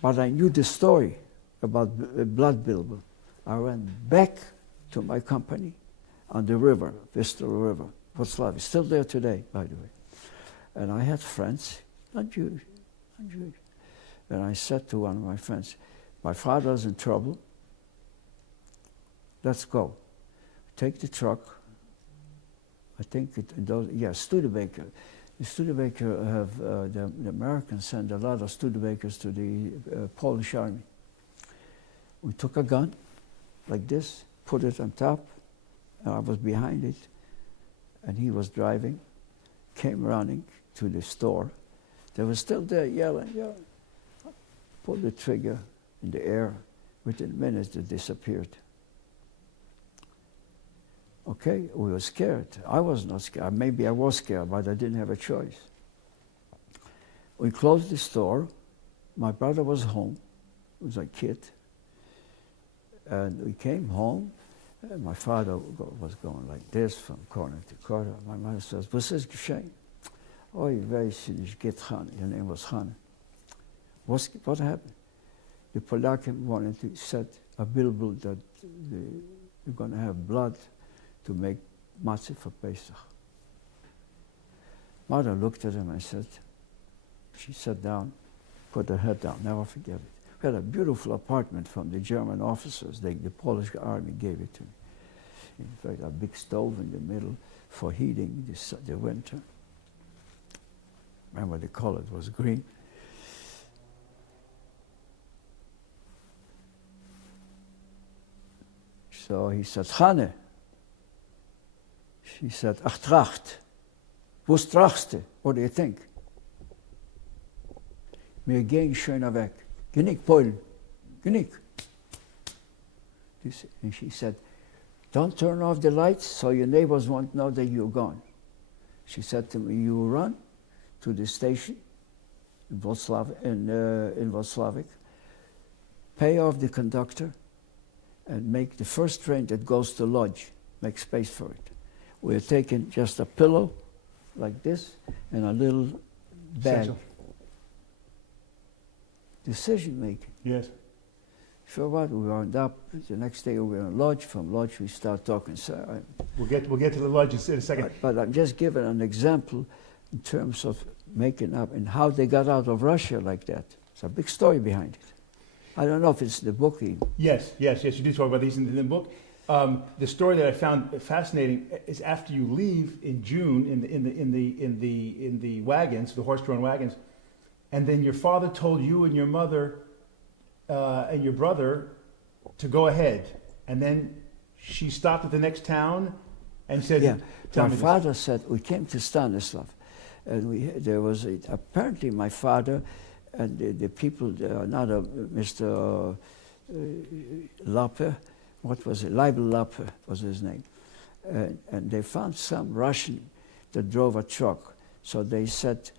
But I knew the story about blood Bible. I went back to my company on the river, Wetzler River, Wetzlar, still there today, by the way. And I had friends, not Jewish. And I said to one of my friends, my father's in trouble. Let's go. Take the truck. I think Studebaker. The Studebaker have, the Americans send a lot of Studebakers to the Polish army. We took a gun like this, put it on top, and I was behind it, and he was driving, came running to the store. They were still there yelling. Pulled the trigger in the air. Within minutes, they disappeared. Okay, we were scared. I was not scared. Maybe I was scared, but I didn't have a choice. We closed the store. My brother was home. He was a kid. And we came home. And my father was going like this from corner to corner. My mother says, "Was is geschehen?" "Oh, you very soon get Hannah." Her name was Hannah. What happened? The Polakim wanted to set a billboard that you're going to have blood to make matzah for Pesach. Mother looked at him and said, she sat down, put her head down, never forget it. We had a beautiful apartment from the German officers. The Polish army gave it to me. In fact, a big stove in the middle for heating the winter. Remember the color was green. So he said, "Hanne." She said, "Ach, tracht. Was trachste? What do you think?" "Wir gehen schöner weg. Genick, Polen. Genick." And she said, "Don't turn off the lights so your neighbors won't know that you're gone." She said to me, "You run to the station in Wrocław, pay off the conductor, and make the first train that goes to Lodz, make space for it." We're taking just a pillow like this and a little bag. Essential. Decision making. Yes. So what? We wound up. The next day we were in Lodz. From Lodz we start talking. So We'll get to the Lodz in a second. but I'm just giving an example in terms of making up and how they got out of Russia like that. It's a big story behind it. I don't know if it's the book. Yes, you do talk about these in the book. The story that I found fascinating is after you leave in June in the wagons, the horse-drawn wagons, and then your father told you and your mother and your brother to go ahead, and then she stopped at the next town and said, "Yeah." Tell My me father this. said we came to Stanislav, and there was apparently my father and the people, another Mr. Lappe. What was it? Leibel Lappe was his name. And they found some Russian that drove a truck. So they said,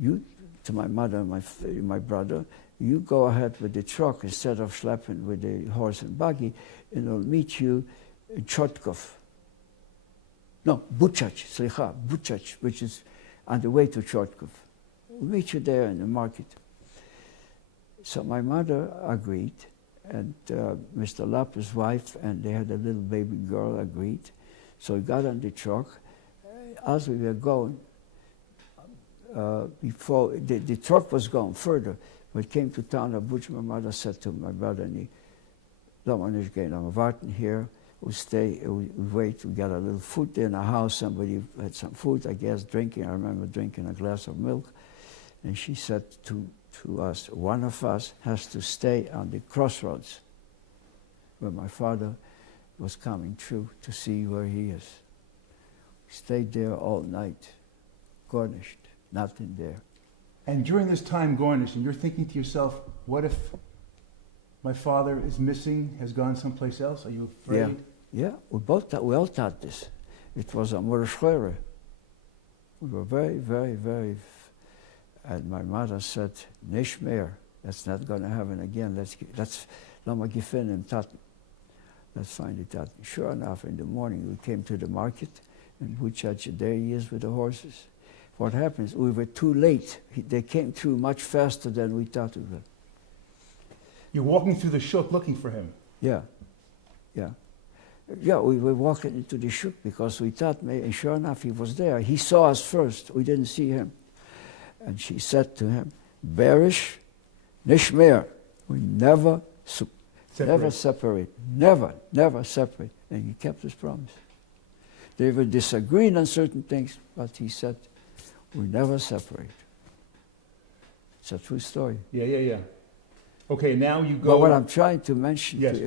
you, to my mother and my brother, you go ahead with the truck instead of schlepping with the horse and buggy, and I'll meet you in Chotkov. No, Buchach, which is on the way to Chotkov. We'll meet you there in the market. So my mother agreed, and Mr. Lap's wife, and they had a little baby girl, agreed. So we got on the truck. As we were going, before the truck was going further, when it came to town, my mother said to my brother, "Laat maar niet gaan, I'm waiting here. We stay, we wait, we got a little food in the house. Somebody had some food, I guess, drinking. I remember drinking a glass of milk." And she said to us, one of us has to stay on the crossroads where my father was coming through to see where he is. We stayed there all night, garnished, nothing there. And during this time garnishing, you're thinking to yourself, what if my father is missing, has gone someplace else? Are you afraid? Yeah, we all thought this. It was a moorscheuren. We were very, very, very... And my mother said, "Nish meer. That's not going to happen again. Let's find it out." Sure enough, in the morning we came to the market, and Buchach, there he is with the horses. What happens? We were too late. They came through much faster than we thought we would. You're walking through the shuk looking for him. Yeah. Yeah, we were walking into the shuk because we thought, and sure enough, he was there. He saw us first. We didn't see him. And she said to him, "Berish, nish meer." We never separate. Never separate. And he kept his promise. They were disagreeing on certain things, but he said, "We never separate." It's a true story. Yeah. Okay, now you go... But what I'm trying to mention, yes,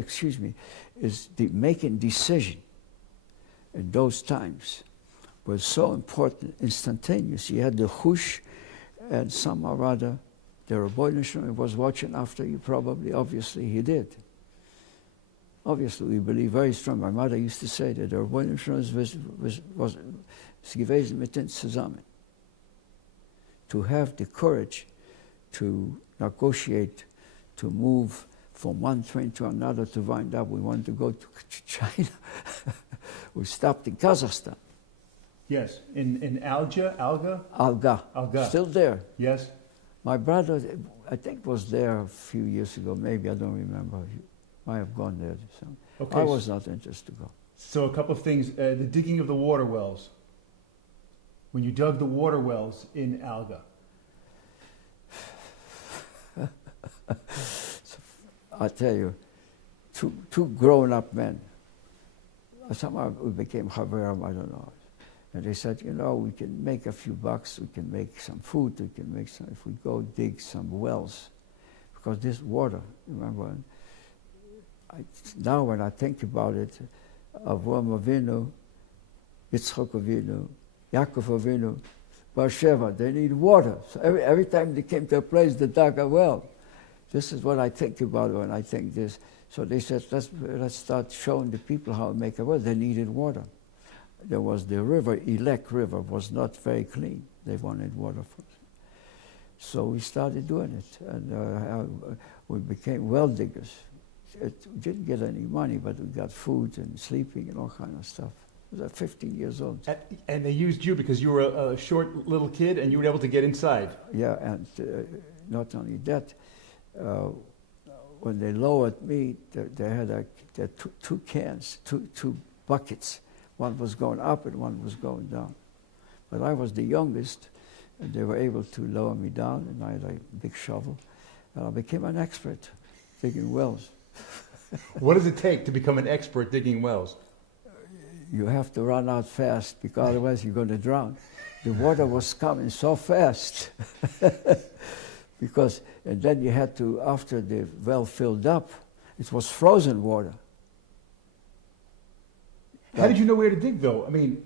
is the making decision in those times was so important, instantaneous. You had the hush, and some or other, the Rebbeinu was watching after you, probably, obviously he did. Obviously, we believe very strong. My mother used to say that the Rebbeinu was gewesen mit uns zusammen. To have the courage to negotiate, to move from one train to another to wind up. We wanted to go to China. We stopped in Kazakhstan. Yes, in Alga? Alga. Still there. Yes. My brother, I think, was there a few years ago. Maybe, I don't remember. He might have gone there. So Okay. I was not interested to go. So a couple of things. The digging of the water wells. When you dug the water wells in Alga. I tell you, two grown-up men. Somehow we became Chaverim, I don't know. And they said, we can make a few bucks, we can make some food, we can make some, if we go dig some wells. Because this water, remember, now when I think about it, Avraham Avinu, Yitzchak Avinu, Yaakov Avinu, Beersheba, they need water. So every time they came to a place, they dug a well. This is what I think about when I think this. So they said, let's start showing the people how to make a well. They needed water. There was the river, Elek River, was not very clean. They wanted water for it. So we started doing it, and we became well diggers. We didn't get any money, but we got food and sleeping and all kind of stuff. I was 15 years old. And they used you because you were a short little kid and you were able to get inside. Yeah, and not only that, when they lowered me, they had two cans, two buckets. One was going up and one was going down. But I was the youngest, and they were able to lower me down, and I had a big shovel. And I became an expert digging wells. What does it take to become an expert digging wells? You have to run out fast, because otherwise you're going to drown. The water was coming so fast. And then you had to, after the well filled up, it was frozen water. How did you know where to dig, though? I mean,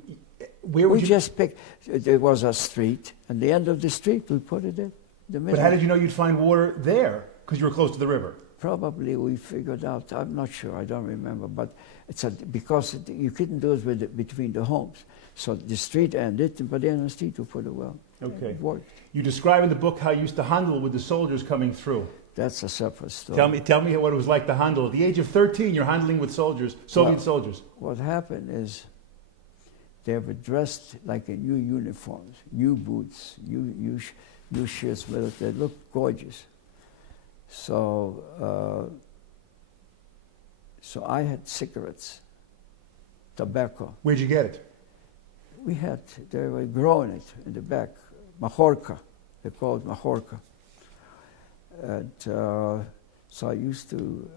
where would you... We just picked, there was a street, and the end of the street, we put it in the middle. But how did you know you'd find water there? Because you were close to the river. probably we figured out, I'm not sure, I don't remember, but because you couldn't do it between the homes. So the street ended, but then the street to put a well. Okay. It worked. You describe in the book how you used to handle with the soldiers coming through. That's a separate story. Tell me what it was like to handle. At the age of 13, you're handling with soldiers, Soviet soldiers. What happened is they were dressed like in new uniforms, new boots, new shirts, but they looked gorgeous. So I had cigarettes, tobacco. Where'd you get it? They were growing it in the back, mahorka, they call it mahorka. And so I used to,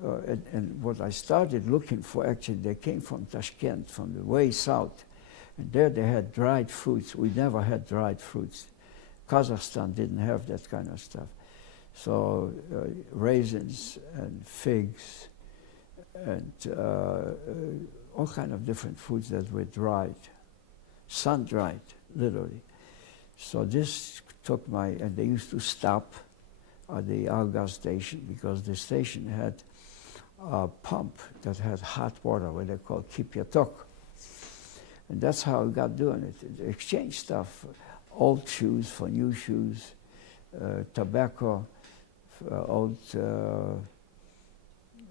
and what I started looking for, actually, they came from Tashkent, from the way south. And there they had dried fruits. We never had dried fruits. Kazakhstan didn't have that kind of stuff. So raisins and figs and all kind of different foods that were dried, sun-dried, literally. So this took and they used to stop at the Algas station because the station had a pump that had hot water, what they call kipyatok. And that's how we got doing it. They exchanged stuff, old shoes for new shoes, tobacco, old,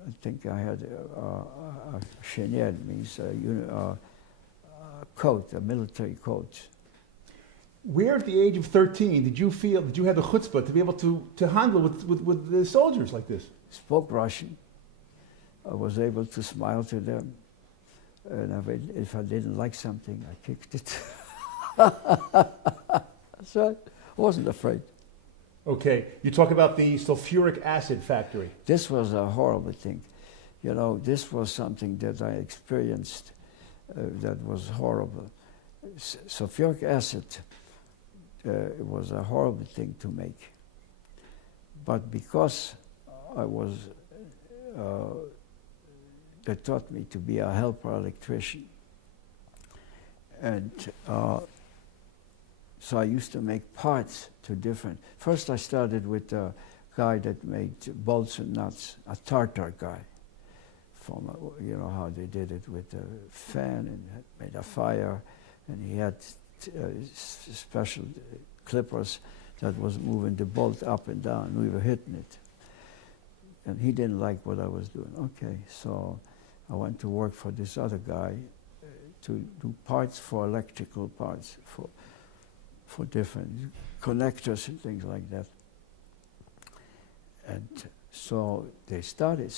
I think I had a chenille, means a coat, a military coat. Where at the age of 13 did you have the chutzpah to be able to handle with the soldiers like this? Spoke Russian. I was able to smile to them. And if I didn't like something, I kicked it. So I wasn't afraid. Okay, you talk about the sulfuric acid factory. This was a horrible thing. You know, this was something that I experienced that was horrible. Sulfuric acid was a horrible thing to make. But because I was, they taught me to be a helper electrician. And so I used to make parts to different. First I started with a guy that made bolts and nuts, a Tartar guy. From you know how they did it with a fan and made a fire, and he had special clippers that was moving the bolt up and down. We were hitting it. And he didn't like what I was doing. Okay, so I went to work for this other guy to do parts for electrical parts, for different connectors and things like that. And so they started,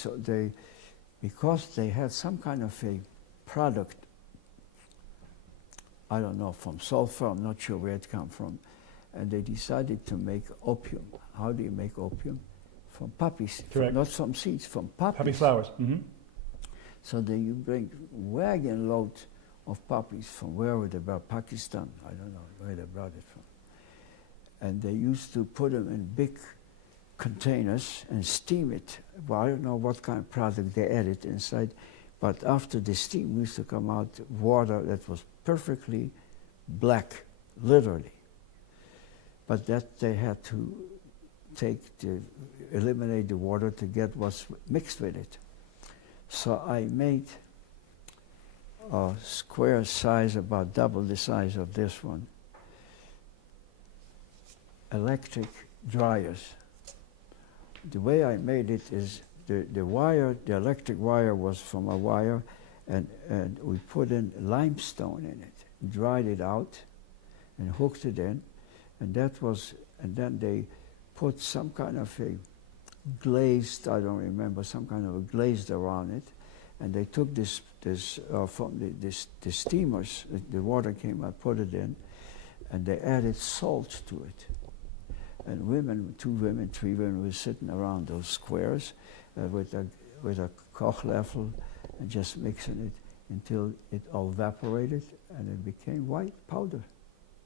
because they had some kind of a product, I don't know, from sulfur, I'm not sure where it came from, and they decided to make opium. How do you make opium? From poppies. Correct. Not from seeds, from poppies. Poppy flowers. Mm-hmm. So you bring wagon loads of poppies from wherever they brought, Pakistan, I don't know where they brought it from. And they used to put them in big containers and steam it. Well, I don't know what kind of product they added inside, but after the steam used to come out water that was perfectly black, literally. But that they had to eliminate the water to get what's mixed with it. So I made a square size, about double the size of this one, electric dryers. The way I made it is the electric wire was from a wire, and we put in limestone in it, dried it out, and hooked it in, and then they put some kind of a glazed, I don't remember, some kind of a glazed around it, and they took this from the steamers, the water came out, put it in, and they added salt to it. And women, 2 women, 3 women were sitting around those squares with a Kochlöffel and just mixing it until it all evaporated and it became white powder.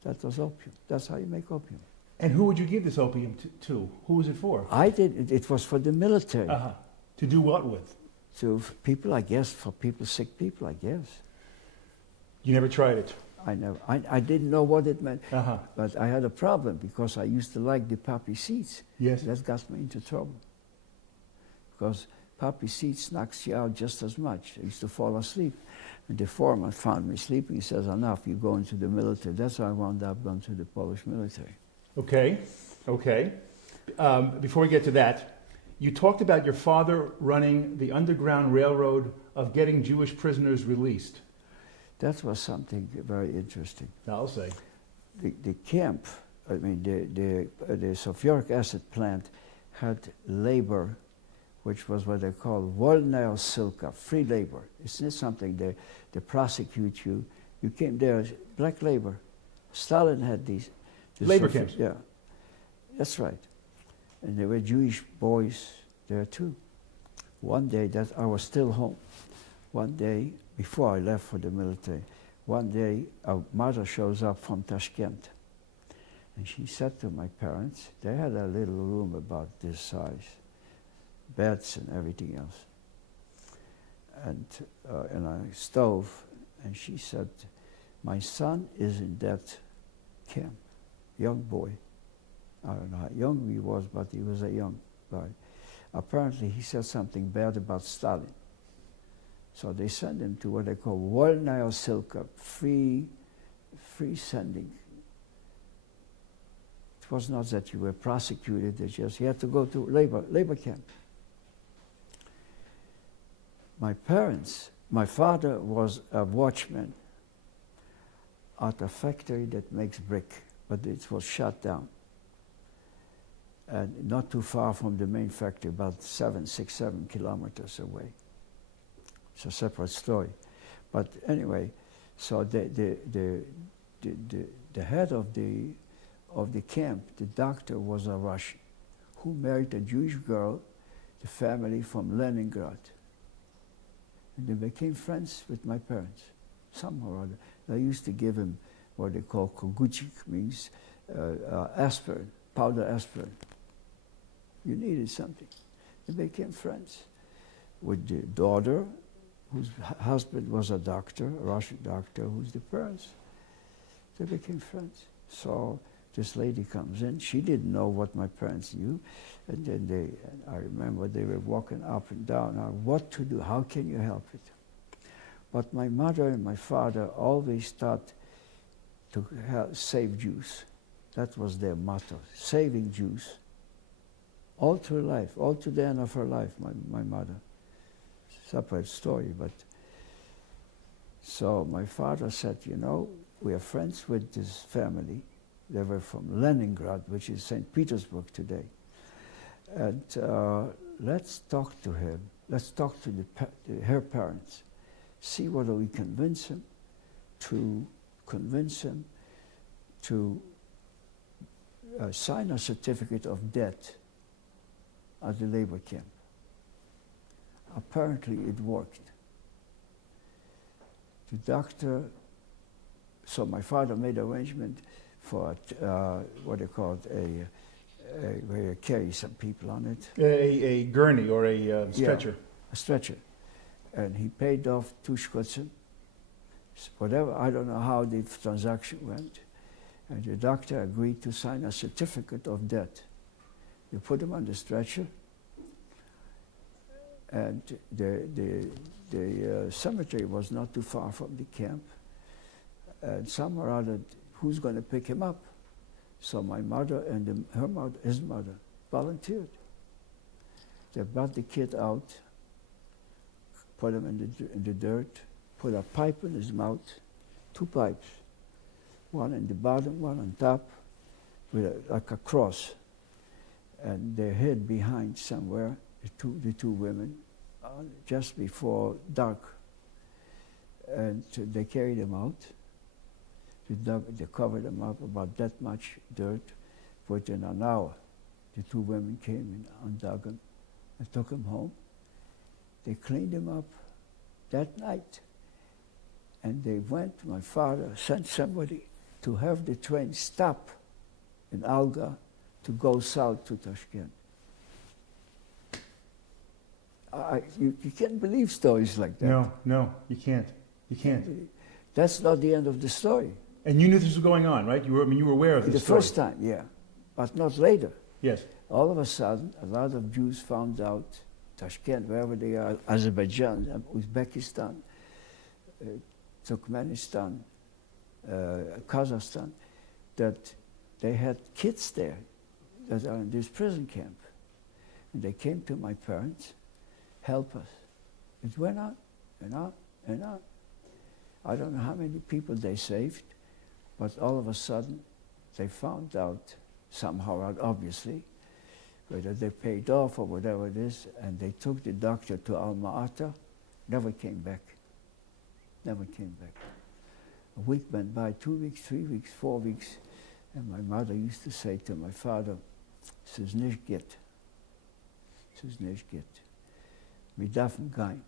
That was opium. That's how you make opium. And who would you give this opium to? Who was it for? I did. It was for the military. Uh-huh. To do what with? To people, I guess, for people, sick people, I guess. You never tried it? I didn't know what it meant, Uh-huh. but I had a problem because I used to like the poppy seeds. Yes. That got me into trouble. because poppy seeds knocks you out just as much. I used to fall asleep. And the foreman found me sleeping. He says, enough, you go into the military. That's how I wound up going to the Polish military. Okay. Before we get to that, you talked about your father running the Underground Railroad of getting Jewish prisoners released. That was something very interesting. I'll say. The camp, I mean, the sulfuric acid plant had labor, which was what they call wolna silka, free labor. It's not something they prosecute you. You came there, black labor. Stalin had these labor camps. Yeah, that's right. And there were Jewish boys there too. One day, that I was still home. One day, before I left for the military, one day our mother shows up from Tashkent. And she said to my parents, they had a little room about this size, beds and everything else, and a stove. And she said, my son is in that camp, young boy. I don't know how young he was, but he was a young guy. Apparently he said something bad about Stalin. So they sent him to what they call wolna silka, free sending. It was not that you were prosecuted, it's just you had to go to labor camp. My father was a watchman at a factory that makes brick, but it was shut down. And not too far from the main factory, about 7 kilometers away. It's a separate story. But anyway, so the head of the camp, the doctor, was a Russian who married a Jewish girl, the family from Leningrad. And they became friends with my parents, somehow or other. They used to give him what they call koguchik, means aspirin, powder aspirin. You needed something. They became friends with the daughter, whose husband was a doctor, a Russian doctor, who's the parents. They became friends. So this lady comes in. She didn't know what my parents knew. And then I remember they were walking up and down. What to do? How can you help it? But my mother and my father always thought to save Jews. That was their motto, saving Jews. All through life, all to the end of her life, my mother. Separate story, but so my father said, you know, we are friends with this family. They were from Leningrad, which is St. Petersburg today. And let's talk to him. Let's talk to her parents. See whether we convince him to sign a certificate of debt at the labor camp. Apparently it worked. The doctor, so my father made arrangement for what they called where you carry some people on it. A gurney or a stretcher. Yeah, a stretcher. And he paid off 2 Schutzen, whatever, I don't know how the transaction went. And the doctor agreed to sign a certificate of debt. They put him on the stretcher, and the cemetery was not too far from the camp. And somewhere or other, who's going to pick him up? So my mother and his mother volunteered. They brought the kid out, put him in the dirt, put a pipe in his mouth, 2 pipes, one in the bottom, one on top, with like a cross. And they hid behind somewhere, the two women, just before dark. And they carried him out. They covered him up about that much dirt. Within an hour, the 2 women came and undug him and took him home. They cleaned him up that night. And they went, my father sent somebody to have the train stop in Alga to go south to Tashkent. You can't believe stories like that. No, you can't. You can't. That's not the end of the story. And you knew this was going on, right? You were aware of this The first time, yeah, but not later. Yes. All of a sudden, a lot of Jews found out Tashkent, wherever they are, Azerbaijan, Uzbekistan, Turkmenistan, Kazakhstan, that they had kids there that are in this prison camp. And they came to my parents, help us. It went on and on and on. I don't know how many people they saved, but all of a sudden they found out, somehow out obviously, whether they paid off or whatever it is, and they took the doctor to Alma-Ata, never came back. Never came back. A week went by, 2 weeks, 3 weeks, 4 weeks, and my mother used to say to my father, "Es ist nicht geht. Es ist nicht geht. Wir dürfen gehen."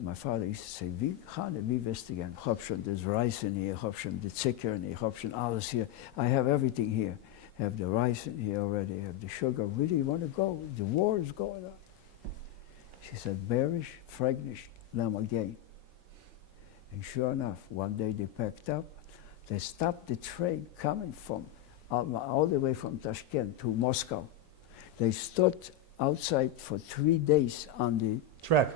My father used to say, "Wie gaan wie wirst du gehen? Ich hab schon das Reis in hier, ich hab schon die Zucker in hier, ich hab schon alles hier. I have everything here. I have the rice in here already, I have the sugar. Where do you want to go? The war is going on." She said, "Bearish, fragnish, lam again." And sure enough, one day they packed up, they stopped the train coming from all the way from Tashkent to Moscow. They stood outside for 3 days on the Track.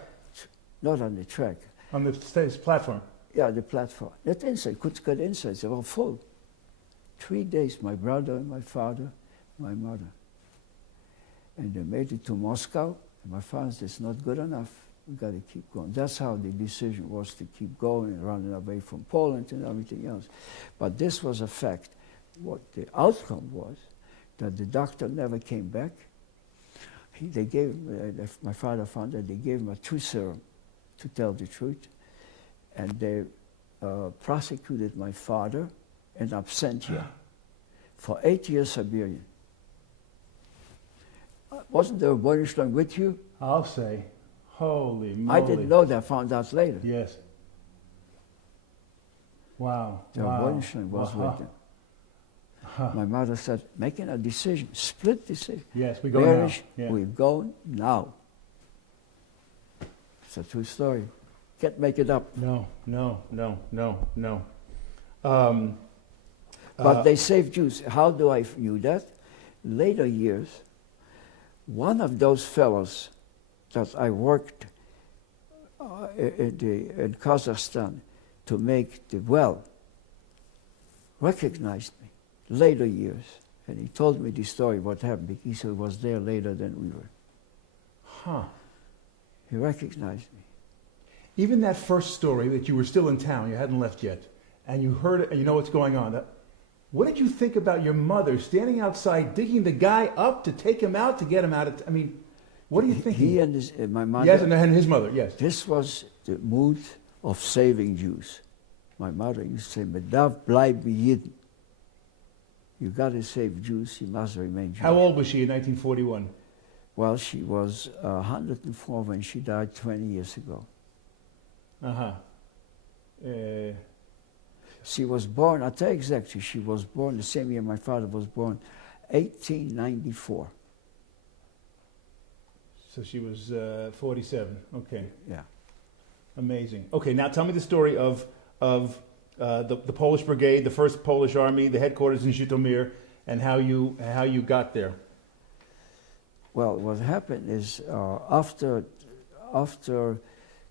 not on the track. On the stage platform. Yeah, the platform. Not inside, could get inside, they were full. 3 days, my brother and my father, my mother. And they made it to Moscow, and my father said, "It's not good enough, we got to keep going." That's how the decision was, to keep going and running away from Poland and everything else. But this was a fact. What the outcome was, that the doctor never came back. They gave, my father found that they gave him a truth serum, to tell the truth, and they prosecuted my father in absentia for 8 years Siberian. Wasn't there a Bundesland with you? I'll say, holy moly. I didn't know that, I found out later. Yes. Wow. The Bundesland was with them. My mother said, making a decision, split decision. Yes, we go Marriage, now. Yeah. we're going now. It's a true story. Can't make it up. No. But they saved Jews. How do I view that? Later years, one of those fellows that I worked in Kazakhstan to make the well recognized me. Later years, and he told me the story, what happened, because he was there later than we were. Huh. He recognized me. Even that first story that you were still in town, you hadn't left yet, and you heard it and you know what's going on. What did you think about your mother standing outside, digging the guy up to take him out, to get him out of, I mean, what do you think? He and my mother. Yes, and his mother, yes. This was the mood of saving Jews. My mother used to say, "Medav bleib Yidden." You got to save Jews, you must remain Jewish. How old was she in 1941? Well, she was 104 when she died 20 years ago. Uh-huh. She was born, I'll tell you exactly, she was born the same year my father was born, 1894. So she was 47, okay. Yeah. Amazing. Okay, now tell me the story of the Polish Brigade, the First Polish Army, the headquarters in Zhytomyr, and how you got there. Well, what happened is after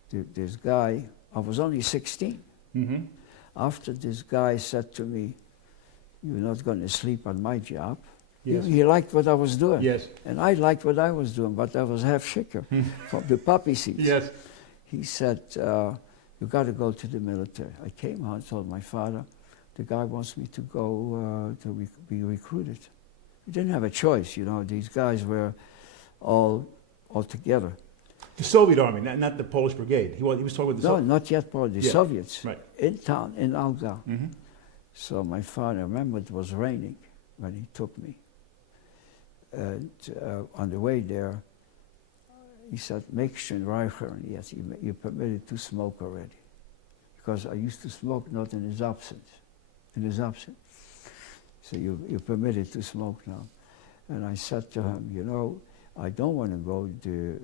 this guy, I was only 16. Mm-hmm. After this guy said to me, "You're not going to sleep on my job." Yes. He liked what I was doing. Yes. And I liked what I was doing, but I was half shaker from the poppy seeds. Yes. He said, "You got to go to the military." I came home and told my father, "The guy wants me to go to be recruited." We didn't have a choice, you know. These guys were all together. The Soviet Army, not the Polish Brigade. He was talking with the No, not yet Polish, the Soviets. Right. In town, in Alga. Mm-hmm. So my father, I remember it was raining when he took me. And on the way there, he said, "Make sure Reicher." Yes, you're permitted to smoke already. Because I used to smoke not in his absence. In his absence. So you're permitted to smoke now. And I said to him, "You know, I don't want to go to the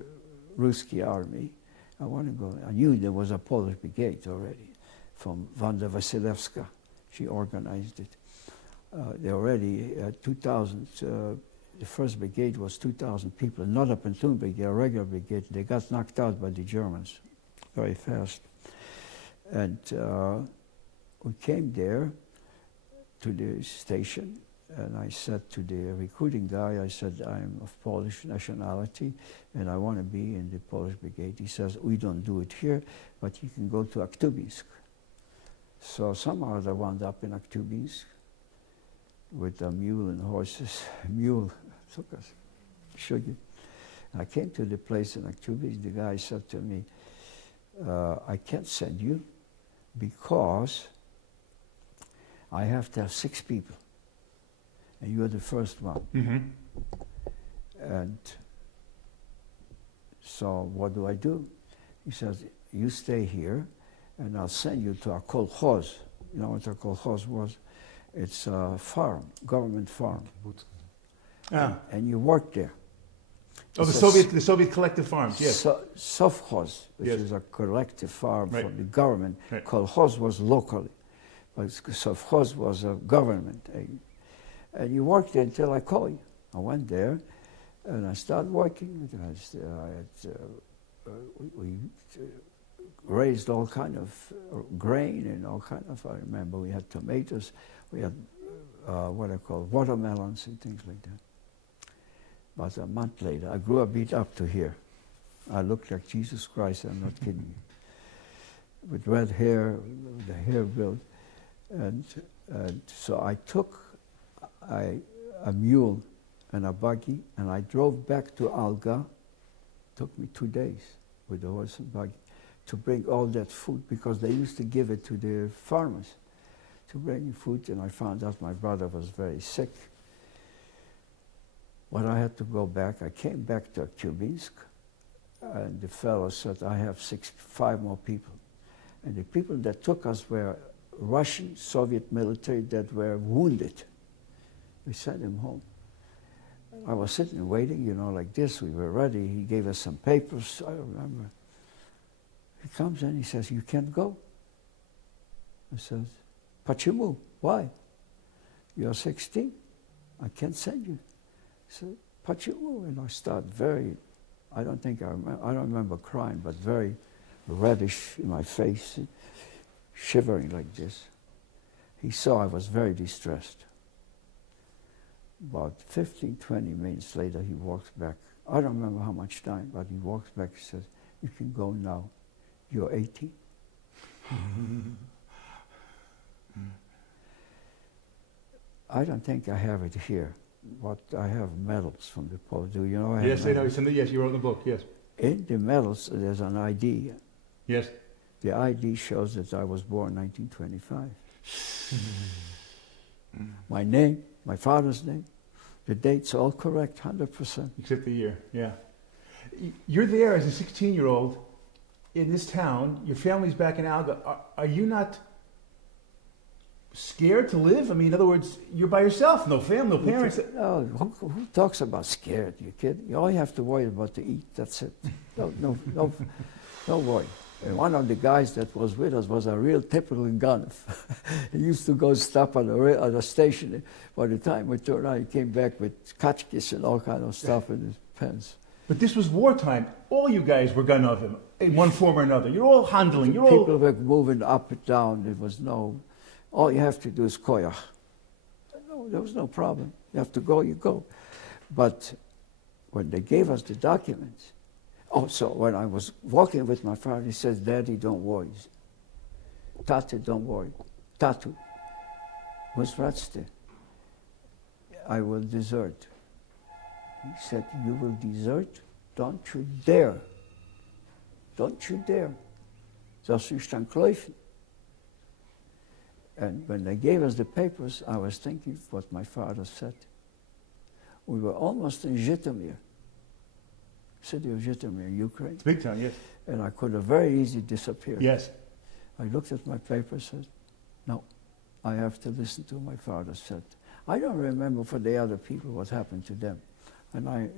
Ruski army. I want to go." I knew there was a Polish brigade already from Wanda Wasilewska. She organized it. They already had 2,000 the first brigade was 2,000 people, not a platoon brigade, a regular brigade. They got knocked out by the Germans very fast. And we came there to the station, and I said to the recruiting guy, I said, I'm of Polish nationality, and I want to be in the Polish brigade. He says, we don't do it here, but you can go to Aktubinsk. So somehow I wound up in Aktubinsk with a mule and horses. Mule took us, sugar. I came to the place in Aktubinsk. The guy said to me, I can't send you because I have to have 6 people, and you're the first one. Mm-hmm. And so what do I do? He says, you stay here, and I'll send you to a kolkhoz. You know what a kolkhoz was? It's a farm, government farm. Ah. And you work there. Oh, It's the Soviet collective farms, yes. Sovkhoz, which Yes. is a collective farm Right. from the government. Right. Kolkhoz was locally, but Sovkhoz was a government. And you worked there until I called you. I went there, and I started working. We raised all kind of grain and all kind of, I remember we had tomatoes, we had what I call watermelons and things like that. But a month later, I grew a bit up to here. I looked like Jesus Christ, I'm not kidding you. With red hair, with the hair built. And so I took a mule and a buggy, and I drove back to Alga. Took me 2 days with the horse and buggy to bring all that food, because they used to give it to the farmers to bring food, and I found out my brother was very sick. But I had to go back. I came back to Kubinsk, and the fellow said, I have 5 more people. And the people that took us were Russian, Soviet military that were wounded. We sent them home. I was sitting waiting, you know, like this. We were ready. He gave us some papers, I remember. He comes in, he says, you can't go. I says, Почему? Why? You're 16. I can't send you. He said, Почему? And I start very, I don't remember crying, but very reddish in my face, shivering like this. He saw I was very distressed. About 15, 20 minutes later, he walks back. I don't remember how much time, but he walks back and says, you can go now. You're 18. I don't think I have it here, but I have medals from the Polish. Do you know I have Yes, I know. medals? Yes, you wrote in the book, yes. In the medals, there's an ID. Yes. The ID shows that I was born 1925. My name, my father's name, the date's all correct, 100%. Except the year, yeah. You're there as a 16-year-old in this town. Your family's back in Alga. Are you not scared to live? I mean, in other words, you're by yourself, no family, no parents. No, who talks about scared? You kidding? You only have to worry about to eat. That's it. No worry. And one of the guys that was with us was a real typical gun. He used to go stop at a station. By the time we turned out, he came back with kachkis and all kind of stuff in his pants. But this was wartime. All you guys were gun of him in one form or another. You're all handling. You're People all. were moving up and down. There was no. All you have to do is koyach. No, there was no problem. You have to go, you go. But when they gave us the documents, so when I was walking with my father, he says, Daddy, don't worry. Tate, don't worry. Tatu, musratste. I will desert. He said, you will desert? Don't you dare. Don't you dare. Zoals u staan kluiven. And when they gave us the papers, I was thinking what my father said. We were almost in Zhytomyr, city of Zhytomyr, Ukraine. Big town, yes. And I could have very easily disappeared. Yes. I looked at my paper and said, no, I have to listen to what my father said. I don't remember for the other people what happened to them. And I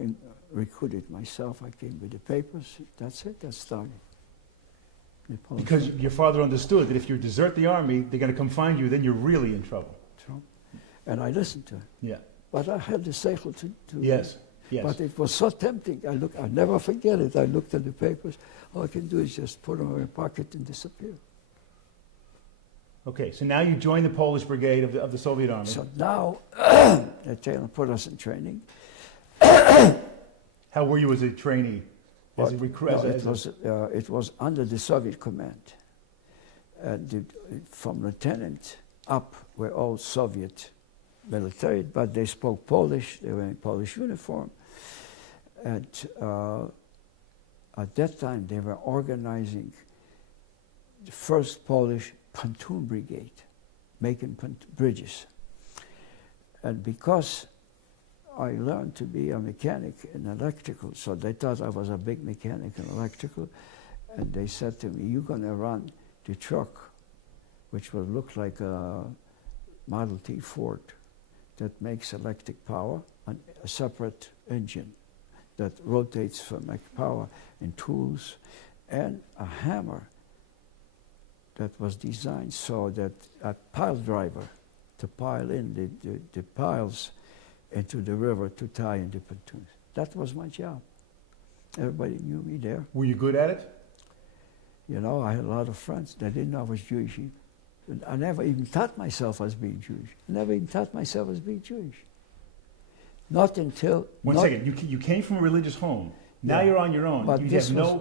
recruited myself. I came with the papers. That's it. That started. Because your father understood that if you desert the army, they're going to come find you, then you're really in trouble. True. And I listened to him. Yeah. But I had the seichel to Yes, yes. But it was so tempting. I'll never forget it. I looked at the papers. All I can do is just put them in my pocket and disappear. Okay, so now you join the Polish Brigade of the Soviet Army. So now they put us in training. How were you as a trainee? As a recruit? No, it was under the Soviet command. From lieutenant up were all Soviet military, but they spoke Polish. They were in Polish uniform. And at that time, they were organizing the first Polish pontoon brigade, making bridges. And because I learned to be a mechanic in electrical, so they thought I was a big mechanic in electrical, and they said to me, you're going to run the truck, which will look like a Model T Ford that makes electric power, and a separate engine that rotates for make power, and tools, and a hammer that was designed so that a pile driver to pile in the piles into the river to tie in the pontoons. That was my job. Everybody knew me there. Were you good at it? You know, I had a lot of friends. They didn't know I was Jewish. I never even taught myself as being Jewish. I never even taught myself as being Jewish. Not until... One second. You came from a religious home. Now you're on your own. But you this have was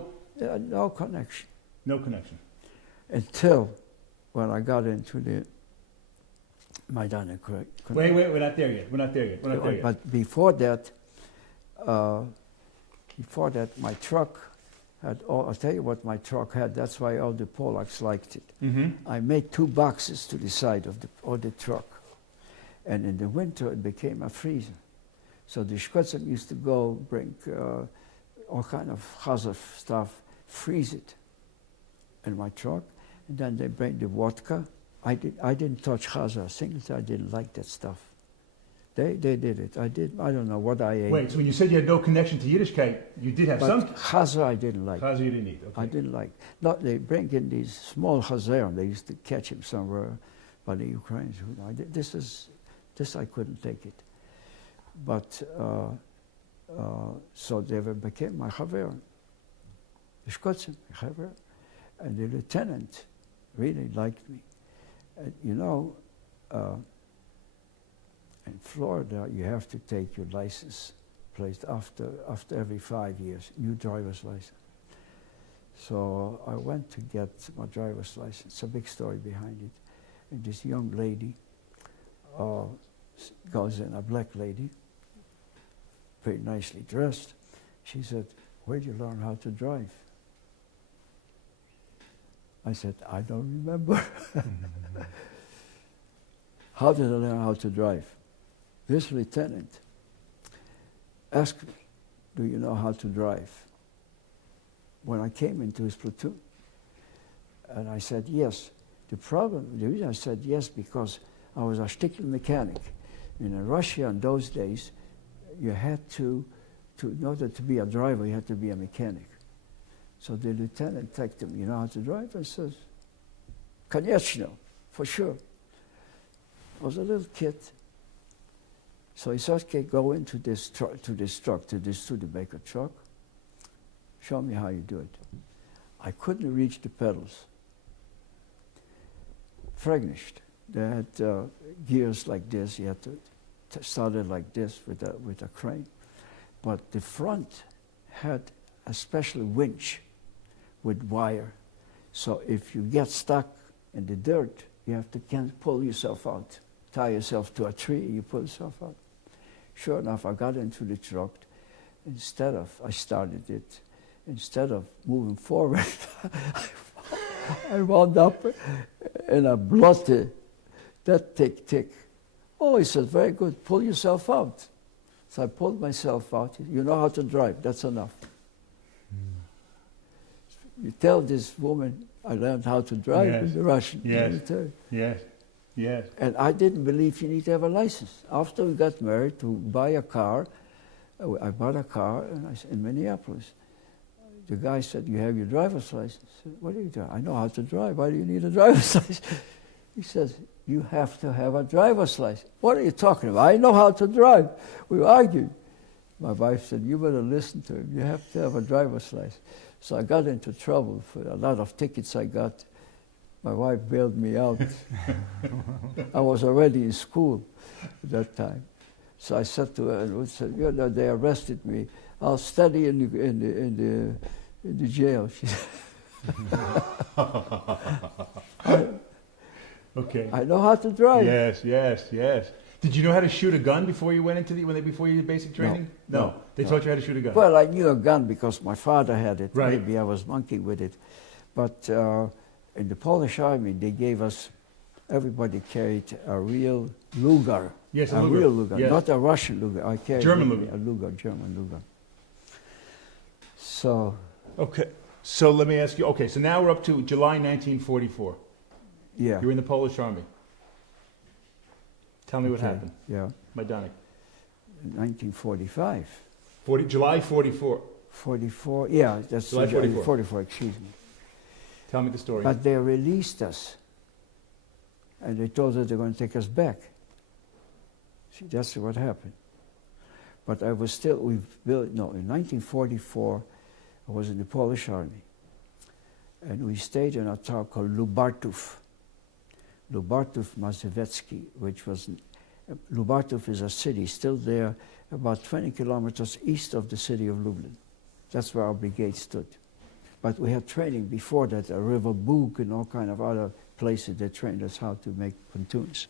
no connection. No connection. Until when I got into the Maidan. Wait, we're not there yet. We're not there yet. But before that, my truck had all, I'll tell you what my truck had. That's why all the Polacks liked it. Mm-hmm. I made 2 boxes to the side of the truck. And in the winter, it became a freezer. So the Scotsmen used to go bring all kind of Chazar stuff, freeze it in my truck. And then they bring the vodka. I didn't touch Chazar. I didn't like that stuff. They did it. I don't know what I ate. Wait, so when you said you had no connection to Yiddishkeit, you did have some... Chazar I didn't like. Chazar you didn't eat, okay. I didn't like. No, they bring in these small Chazar. They used to catch him somewhere by the Ukrainians. This I couldn't take it. But, so they became my chaver. The Scotsman, my chaver. And the lieutenant really liked me. And you know, in Florida, you have to take your license placed after every 5 years, new driver's license. So I went to get my driver's license. It's a big story behind it. And this young lady goes in, a black lady, very nicely dressed. She said, "Where'd you learn how to drive?" I said, "I don't remember." How did I learn how to drive? This lieutenant asked me, "Do you know how to drive?" When I came into his platoon. And I said, "Yes." The reason I said yes, because I was a shtickl mechanic. In Russia in those days, you had to, in order to be a driver, you had to be a mechanic. So the lieutenant asked him, "You know how to drive?" I says, "Конечно, for sure." I was a little kid. So he said, "Okay, go into this truck, to the Studebaker truck. Show me how you do it." I couldn't reach the pedals. Fragnished. They had gears like this. You had to start it like this with a crane. But the front had a special winch with wire. So if you get stuck in the dirt, you have to pull yourself out. Tie yourself to a tree, you pull yourself out. Sure enough, I got into the truck. Instead of moving forward, I wound up in a blotte, that tick. Oh, he said, "Very good, pull yourself out." So I pulled myself out. "You know how to drive, that's enough." You tell this woman I learned how to drive in the Russian military. Yes. And I didn't believe you need to have a license. After we got married, to buy a car, I bought a car in Minneapolis. The guy said, "You have your driver's license?" I said, "What are you doing?" "I know how to drive. Why do you need a driver's license?" He says, you have to have a driver's license. What are you talking about? I know how to drive. We argued. My wife said, you better listen to him. You have to have a driver's license. So I got into trouble for a lot of tickets I got. My wife bailed me out. I was already in school at that time. So I said to her, and said, you know, they arrested me. I'll study in the jail. She said, Okay. I know how to drive. Yes, yes, yes. Did you know how to shoot a gun before you went into before you did basic training? No. They taught you how to shoot a gun. Well, I knew a gun because my father had it. Right. Maybe I was monkeying with it. But in the Polish army, they gave us, everybody carried a real Luger. Yes, a a Luger. real Luger, Yes. not a Russian Luger. I carried German a Luger. Luger, German Luger. So, Okay. So let me ask you. Okay. So now we're up to July 1944. yeah. You're in the Polish army. Tell me what Okay, happened. Yeah, Majdanek. 1945. July 44. 44, yeah, that's July 44. 44, excuse me. Tell me the story. But they released us. And they told us they're going to take us back. See, that's what happened. But I was still, in 1944, I was in the Polish army. And we stayed in a town called Lubartów. Lubartów Mazowiecki, which was, Lubartów is a city still there, about 20 kilometers east of the city of Lublin. That's where our brigade stood. But we had training before that, at River Bug and all kind of other places that trained us how to make pontoons.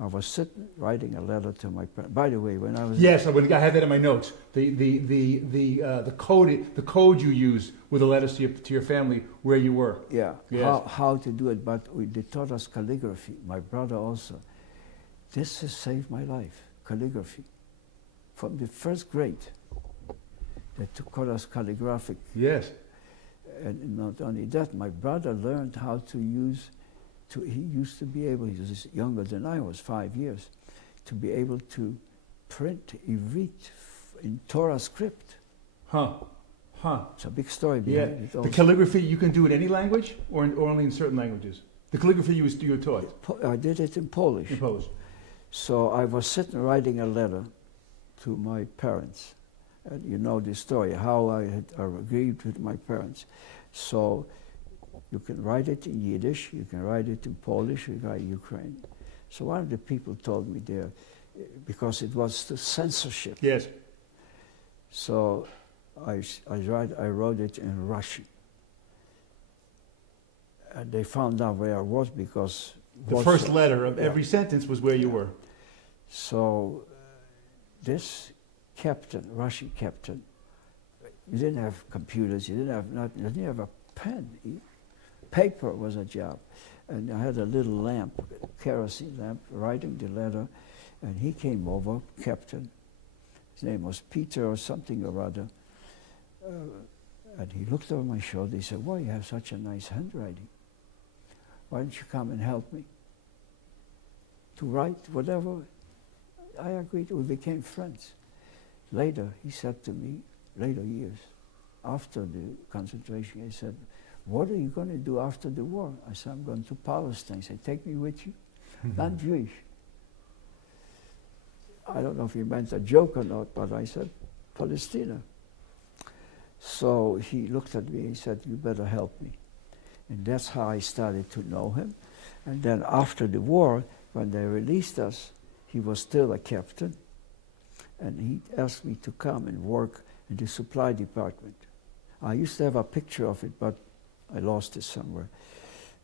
I was sitting, writing a letter to my parents. By the way, when I was... Yes, I had that in my notes. The code you used with the letters to your family where you were. Yeah, Yes. how to do it, but they taught us calligraphy. My brother also. This has saved my life, calligraphy. From the first grade, they taught us calligraphic. Yes. And not only that, my brother learned how to use, he used to be able, he was younger than I was, 5 years, to be able to print Ivrit in Torah script. Huh. It's a big story Yeah. behind it The also. calligraphy you can do in any language or only in certain languages? The calligraphy you were taught I did it in Polish. in Polish. So I was sitting writing a letter to my parents. And you know the story, how I had agreed with my parents. So you can write it in Yiddish, you can write it in Polish, you can write Ukrainian. So one of the people told me there, because it was the censorship. Yes. So I wrote it in Russian. And they found out where I was because... The first letter of every sentence was where you were. So this captain, Russian captain, you didn't have computers, you didn't have nothing, you didn't have a pen. Paper was a job. And I had a little lamp, kerosene lamp, writing the letter, and he came over, captain. His name was Peter or something or other. And he looked over my shoulder, he said, "Well, you have such a nice handwriting. Why don't you come and help me to write whatever?" I agreed, we became friends. Later, he said to me, later years, after the concentration, he said, "What are you going to do after the war?" I said, "I'm going to Palestine." He said, "Take me with you." Not Jewish. I don't know if he meant a joke or not, but I said, "Palestina." So he looked at me, he said, "You better help me." And that's how I started to know him. And then after the war, when they released us, he was still a captain. And he asked me to come and work in the supply department. I used to have a picture of it, but I lost it somewhere.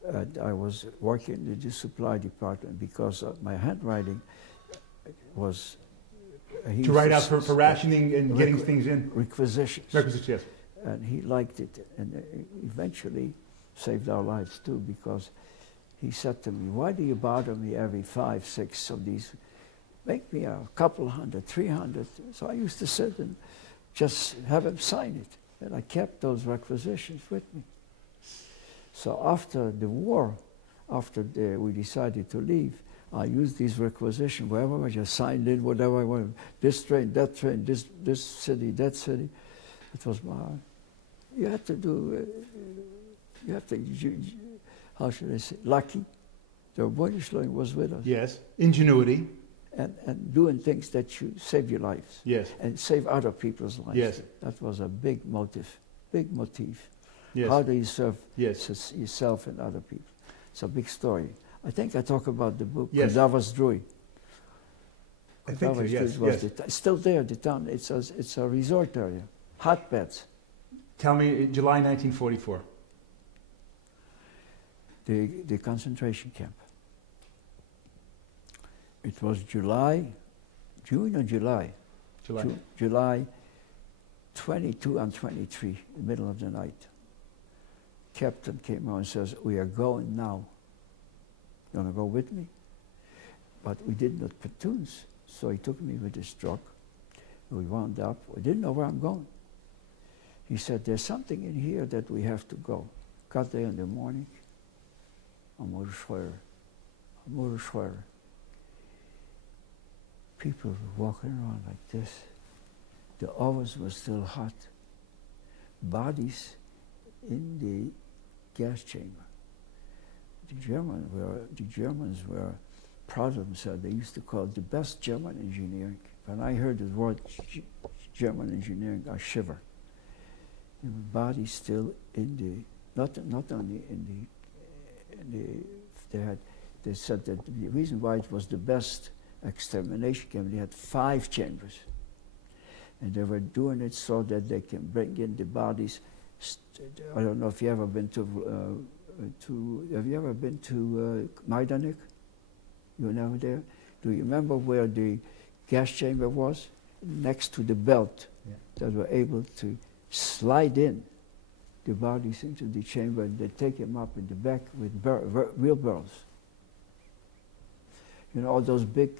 And I was working in the supply department because my handwriting was... To write out for rationing and getting things in? Requisitions. Requisitions, yes. And he liked it, and eventually saved our lives too, because he said to me, "Why do you bother me every 5, 6 of these? Make me a couple hundred, 300. So I used to sit and just have him sign it. And I kept those requisitions with me. So after the war, we decided to leave, I used these requisitions wherever I just signed in, whatever I wanted. This train, this city, that city. It was my... You have to do... how should I say? Lucky. The Wohlgelernter was with us. Yes. Ingenuity. And doing things that you save your lives. Yes. And save other people's lives. Yes. That was a big motive. Big motif. Yes. How do you serve Yes. yourself and other people? It's a big story. I think I talk about the book, Yes. Kadavas Drui. I think so, yes. Yes. It's still there, the town. It's a resort area. Hotbeds. Tell me, July 1944. The concentration camp. It was June or July? July. July 22 and 23, the middle of the night. Captain came on and says, "We are going now. You want to go with me?" But we did not platoons, so he took me with his truck. We wound up. We didn't know where I'm going. He said, "There's something in here that we have to go." Got there in the morning. People were walking around like this. The ovens were still hot. Bodies in the gas chamber. The Germans were proud of themselves. They used to call it the best German engineering. When I heard the word German engineering, I shiver. There were bodies still in the, not only in the, they said that the reason why it was the best extermination camp, they had 5 chambers. And they were doing it so that they can bring in the bodies. I don't know if you ever been have you ever been to Majdanek? You were never there? Do you remember where the gas chamber was? Next to the belt. Yeah. That were able to slide in the bodies into the chamber, and they take them up in the back with wheelbarrows. You know, all those big,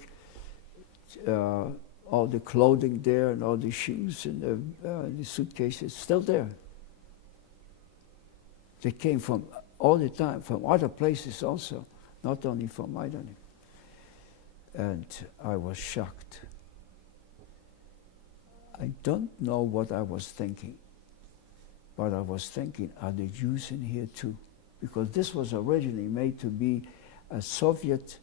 all the clothing there and all the shoes and the suitcases, still there. They came from all the time, from other places also, not only from Eitan. And I was shocked. I don't know what I was thinking, but I was thinking, are the Jews in here too? Because this was originally made to be a Soviet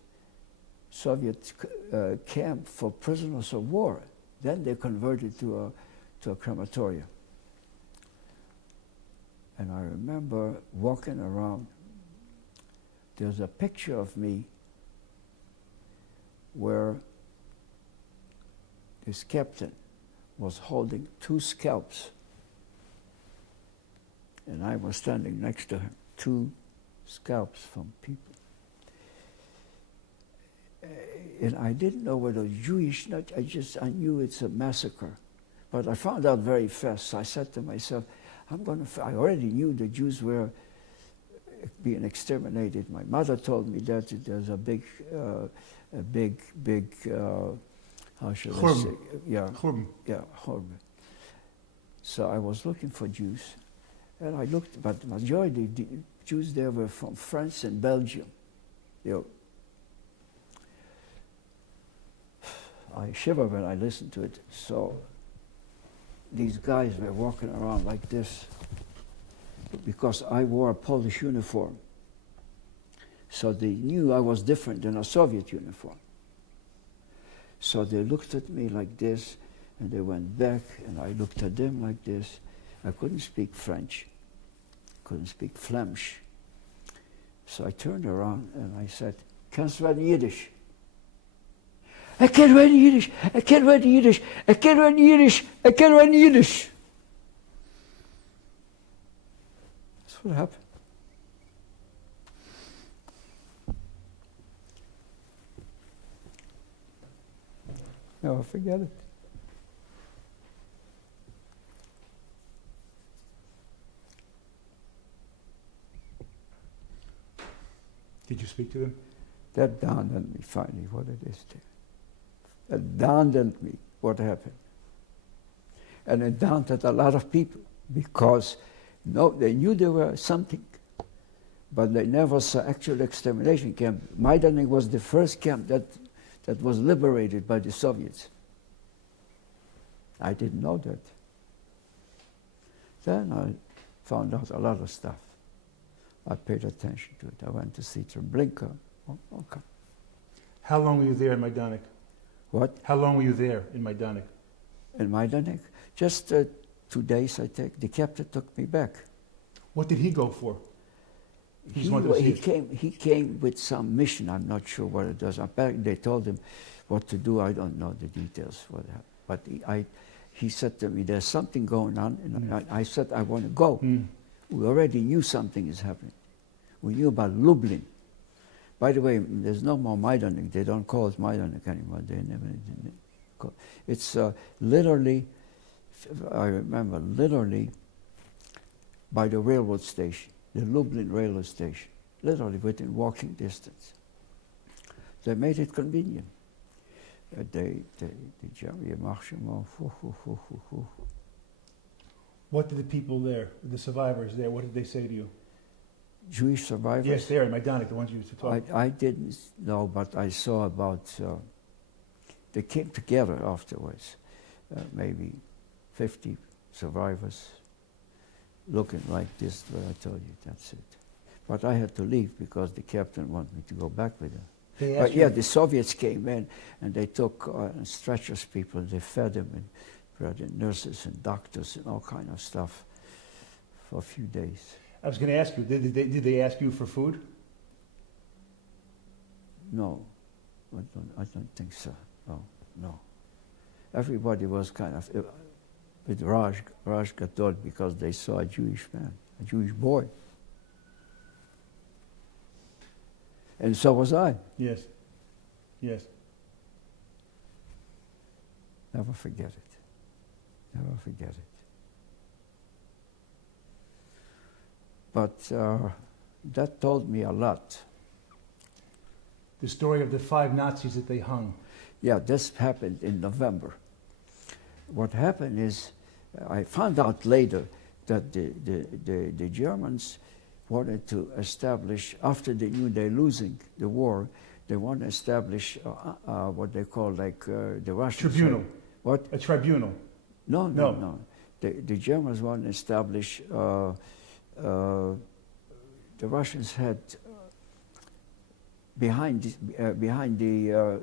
camp for prisoners of war. Then they converted to a crematorium. And I remember walking around. There's a picture of me where this captain was holding 2 scalps. And I was standing next to him, 2 scalps from people. And I didn't know whether Jewish, I knew it's a massacre. But I found out very fast. So I said to myself, I already knew the Jews were being exterminated. My mother told me that there's a big, how should I say? Yeah, yeah, Churban. So I was looking for Jews. And I looked, but the majority of the Jews there were from France and Belgium. I shiver when I listen to it. So these guys were walking around like this because I wore a Polish uniform. So they knew I was different than a Soviet uniform. So they looked at me like this, and they went back, and I looked at them like this. I couldn't speak French, couldn't speak Flemish. So I turned around and I said, "Kannst du reden Yiddish?" "I can't read Yiddish, I can't read Yiddish, I can't read Yiddish, I can't read Yiddish." That's what happened. Never forget it. Did you speak to them? That dawned on me finally what it is. It dawned on me what happened. And it dawned on a lot of people because they knew there was something, but they never saw actual extermination camp. Majdanek was the first camp that was liberated by the Soviets. I didn't know that. Then I found out a lot of stuff. I paid attention to it. I went to see Treblinka. Oh, okay. How long were you there in Majdanek? What? How long were you there in Majdanek? In Majdanek? Just 2 days, I think. The captain took me back. What did he go for? He just wanted to see He came with some mission. I'm not sure what it was. They told him what to do. I don't know the details. But he said to me, there's something going on. And I said, I want to go. We already knew something is happening. We knew about Lublin. By the way, there's no more Majdanek. They don't call it Majdanek anymore. They never did call. It's literally, I remember, literally by the railroad station, the Lublin railroad station, literally within walking distance. They made it convenient. What did the people there, the survivors there, what did they say to you? Jewish survivors? Yes, there in Majdanek, the ones you used to talk. I didn't know, but I saw about, they came together afterwards, maybe 50 survivors looking like this, what I told you, that's it. But I had to leave because the captain wanted me to go back with him. But yeah, the Soviets came in and they took stretchers people, they fed them and brought in nurses and doctors and all kind of stuff for a few days. I was going to ask you, did they ask you for food? No, I don't think so. No. Everybody was kind of with Raj Gadol because they saw a Jewish man, a Jewish boy. And so was I. Yes. Yes. Never forget it. Never forget it. But that told me a lot. The story of the 5 Nazis that they hung. Yeah, this happened in November. What happened is, I found out later that the Germans wanted to establish, after they knew they're losing the war, they want to establish what they call like the Russians. Tribunal. What? A tribunal. No. The Germans want to establish, the Russians had behind the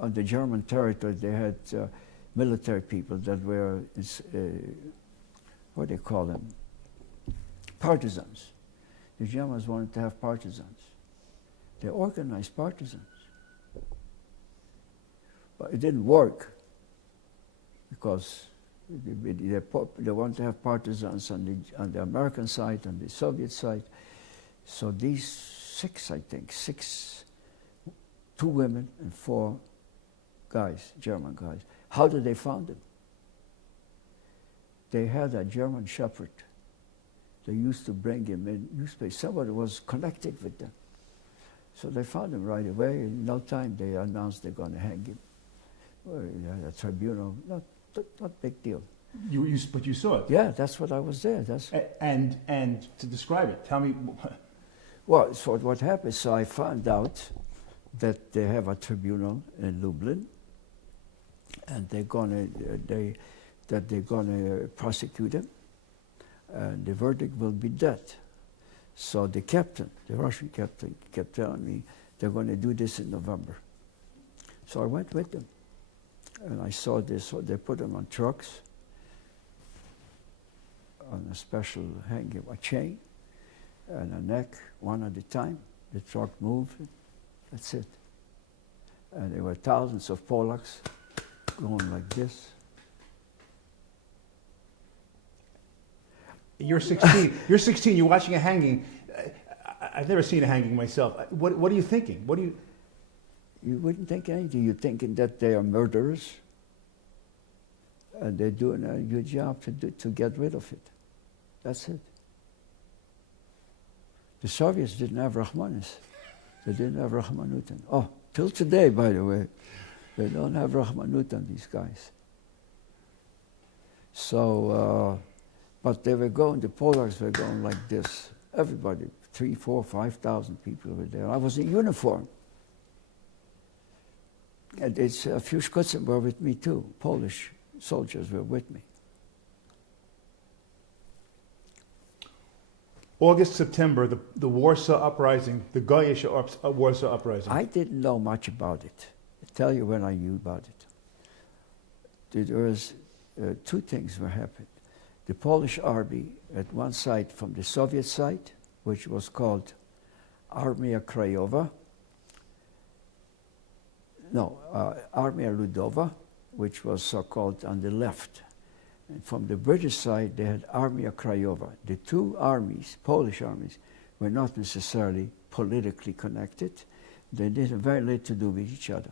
on the German territory, they had military people that were, what do they call them? Partisans. The Germans wanted to have partisans. They organized partisans. But it didn't work because they wanted to have partisans on the American side, on the Soviet side. So these 6, 2 women and 4 guys, German guys. How did they find them? They had a German shepherd. They used to bring him in. Somebody was connected with them. So they found him right away. In no time, they announced they're going to hang him. A tribunal, not big deal. But you saw it? Yeah, that's what I was there. And to describe it, tell me. Well, so what happened, so I found out that they have a tribunal in Lublin, and they're gonna prosecute him, and the verdict will be death. So the captain, the Russian captain, kept telling me they're going to do this in November. So I went with them, and I saw this. So they put them on trucks, on a special hanging, a chain, and a neck, one at a time. The truck moved. That's it. And there were thousands of Polacks going like this. You're 16. You're 16. You're watching a hanging. I've never seen a hanging myself. What are you thinking? What do you? You wouldn't think anything. You're thinking that they are murderers, and they're doing a good job to get rid of it. That's it. The Soviets didn't have Rahmanis. They didn't have Rahmanutan. Oh, till today, by the way, they don't have Rahmanutan, these guys. So, but they were going, the Polacks were going like this. Everybody, 3,000, 4,000, 5,000 people were there. I was in uniform. And it's a few Scotsmen were with me too. Polish soldiers were with me. August, September, the Warsaw Uprising, the Goyish Warsaw Uprising. I didn't know much about it. I'll tell you when I knew about it. There was two things were happening. The Polish army at one side from the Soviet side, which was called Armia Krajowa, Armia Ludowa, which was so-called on the left. And from the British side, they had Armia Krajowa. The two armies, Polish armies, were not necessarily politically connected. They did very little to do with each other.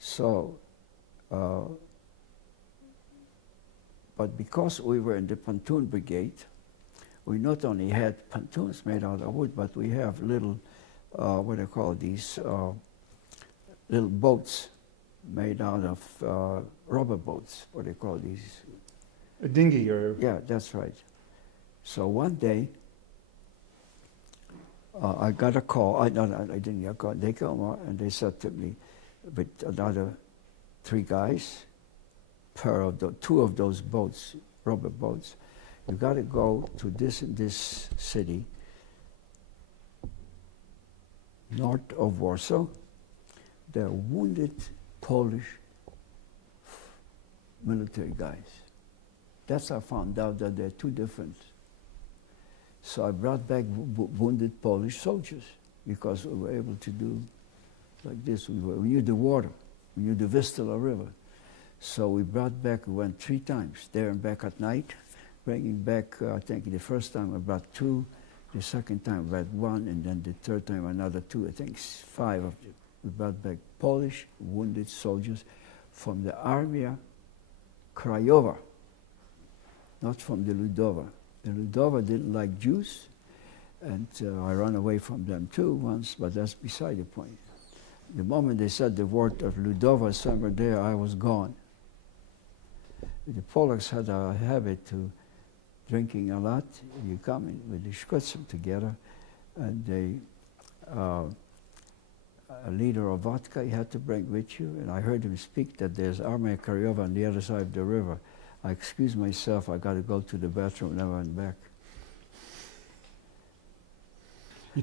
So, but because we were in the pontoon brigade, we not only had pontoons made out of wood, but we have little, what do you call these, little boats made out of rubber boats. What do you call these? A dinghy or... Yeah, that's right. So one day, I got a call. I didn't get a call. They came out and they said to me, with another 3 guys, two of those boats, rubber boats, you got to go to this and this city, north of Warsaw. They're wounded Polish military guys. That's how I found out that they're two different. So I brought back wounded Polish soldiers because we were able to do like this. We knew the water, we knew the Wetzler River. So we brought back, we went 3 times, there and back at night, bringing back, I think the first time I brought 2, the second time I brought 1, and then the third time another 2, I think 5 of them. We brought back Polish wounded soldiers from the Armia Krajowa, not from the Ludowa. The Ludowa didn't like Jews, and I ran away from them too once, but that's beside the point. The moment they said the word of Ludowa somewhere there, I was gone. The Polacks had a habit to drinking a lot. You come in with the shkutzim together, and they, a liter of vodka you had to bring with you, and I heard him speak that there's Armia Krajowa on the other side of the river. I excused myself, I got to go to the bathroom, never went back.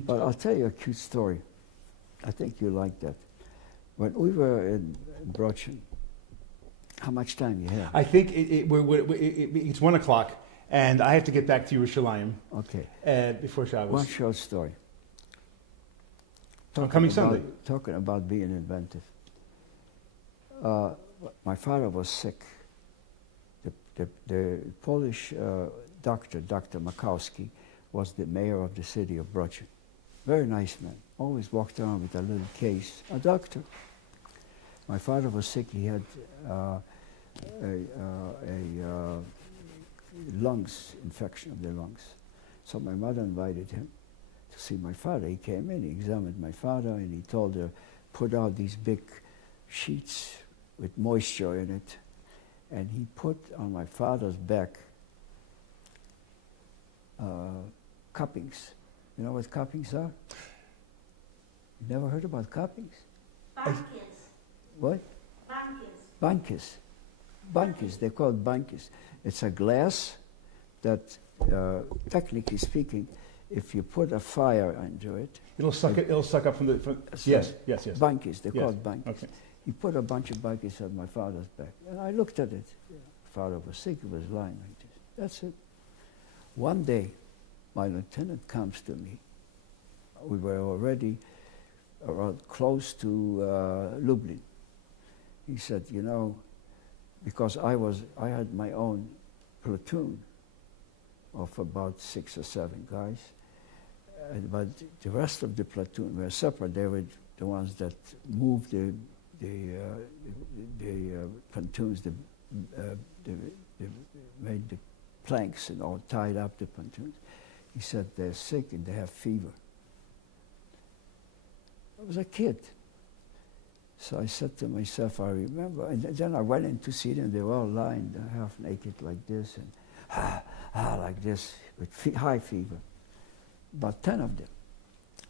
But I'll tell you a cute story. I think you like that. When we were in Brochin, how much time you have? I think it's 1 o'clock, and I have to get back to Yerushalayim. Okay. Before Shabbos. One short story. Coming Sunday. Talking about being inventive. My father was sick. The Polish doctor, Dr. Makowski, was the mayor of the city of Brochin. Very nice man. Always walked around with a little case. A doctor. My father was sick. He had a lungs infection of the lungs. So my mother invited him to see my father. He came in, he examined my father, and he told her, put out these big sheets with moisture in it. And he put on my father's back cuppings. You know what cuppings are? You never heard about cuppings? Bankers. What? Bankers. Bankers, they're called bankers. It's a glass that, technically speaking, if you put a fire into it... It'll suck up from the... Yes. Bankers, they're called bankers. Okay. He put a bunch of bankers on my father's back. And I looked at it. My father was sick, he was lying like this. That's it. One day, my lieutenant comes to me. We were already close to Lublin. He said, you know, because I had my own platoon of about 6 or 7 guys, but the rest of the platoon were separate. They were the ones that moved the pontoons, they made the planks and all, tied up the pontoons. He said they're sick and they have fever. I was a kid. So I said to myself, I remember, and then I went in to see them. They were all lying half naked like this, and like this, with high fever. About 10 of them,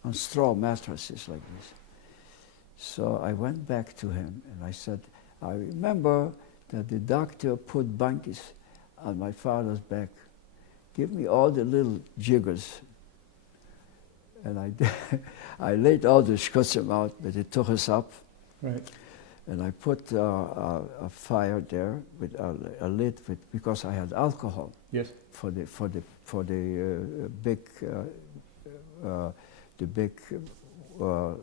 on straw mattresses like this. So I went back to him and I said, I remember that the doctor put bankers on my father's back give me all the little jiggers. And I laid all the schutzim out, but it took us up. Right. And I put a fire there with a lid because I had alcohol. Yes. For the big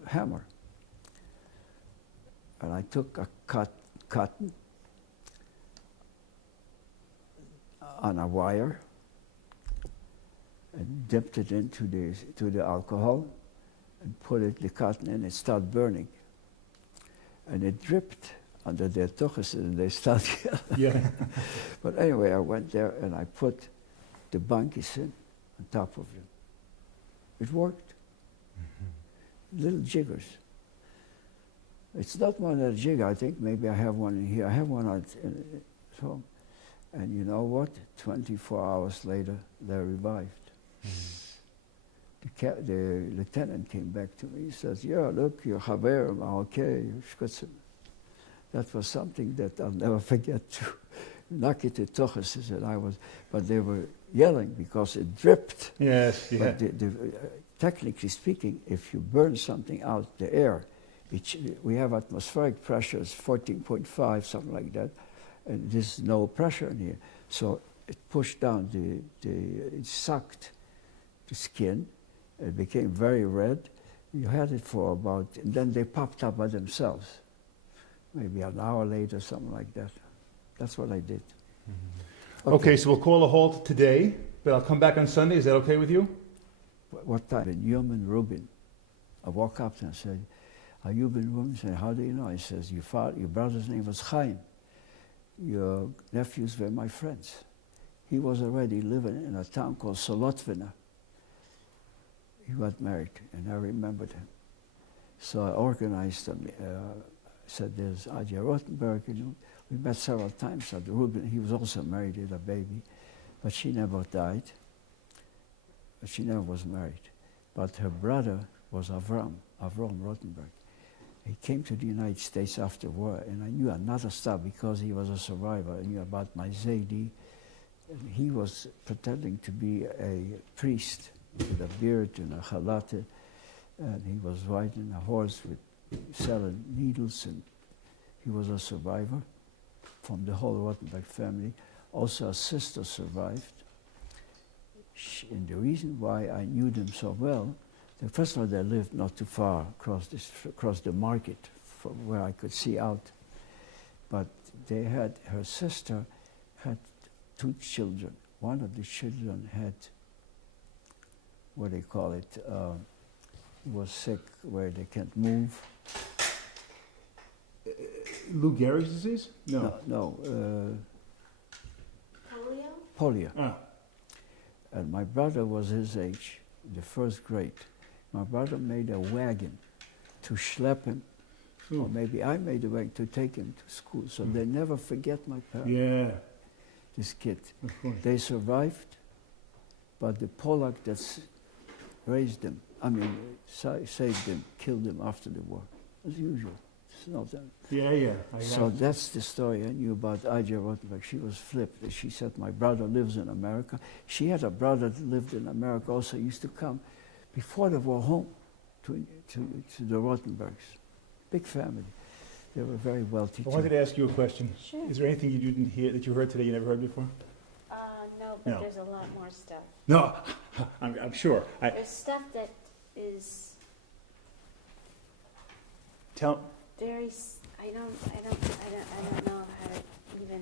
hammer. And I took a cotton on a wire and dipped it into the alcohol and put the cotton in. It started burning. And it dripped under their tuchus and they started yelling. Yeah. But anyway, I went there and I put the bankis in on top of them. It worked. Mm-hmm. Little jiggers. It's not more than a jigger. I think maybe I have one in here. I have one at home. And you know what? 24 hours later, they're revived. Mm-hmm. The lieutenant came back to me. He says, "Yeah, look, you're Haver, okay." That was something that I'll never forget. Knock it to Toches, and but they were yelling because it dripped. Yes, yeah. But technically speaking, if you burn something out, the air, we have atmospheric pressures, 14.5, something like that, and there's no pressure in here. So it pushed down it sucked the skin. It became very red. You had it for and then they popped up by themselves. Maybe an hour later, something like that. That's what I did. Mm-hmm. Okay, so we'll call a halt today, but I'll come back on Sunday. Is that okay with you? What time? In Human Rubin. I walked up and I said, "Are you Ben Rubin?" He said, "How do you know?" He says, your brother's name was Chaim. Your nephews were my friends. He was already living in a town called Solotvina. He got married, and I remembered him. So I organized them. Said, "There's Adja Rothenberg." We met several times at Rubin. He was also married, had a baby, but she never died. She never was married. But her brother was Avram Rothenberg. He came to the United States after war, and I knew another stuff because he was a survivor. I knew about my Zaidi. And he was pretending to be a priest with a beard and a chalate, and he was riding a horse with selling needles, and he was a survivor from the whole Rothenberg family. Also, a sister survived. And the reason why I knew them so well, first of all, they lived not too far across the market from where I could see out. But her sister had 2 children. One of the children had, what they call it, was sick where they can't move. Lou Gehrig's disease? No. No. Polio? Polio. Ah. And my brother was his age, the 1st grade. My brother made a wagon to schlep him, or maybe I made a wagon to take him to school. So they never forget my parents. Yeah. This kid. Of course. They survived, but the Polak that raised them, saved them, killed them after the war, as usual. It's not that. Yeah. So that's the story I knew about Adja Rothenberg. She was flipped. She said, "My brother lives in America." She had a brother that lived in America also, used to come before the war home to the Rothenbergs. Big family. They were very wealthy. I wanted to ask you a question. Sure. Is there anything you didn't hear that you heard today you never heard before? No, but No. there's a lot more stuff. No, I'm sure. There's stuff that is Tell. very. I don't know how to even.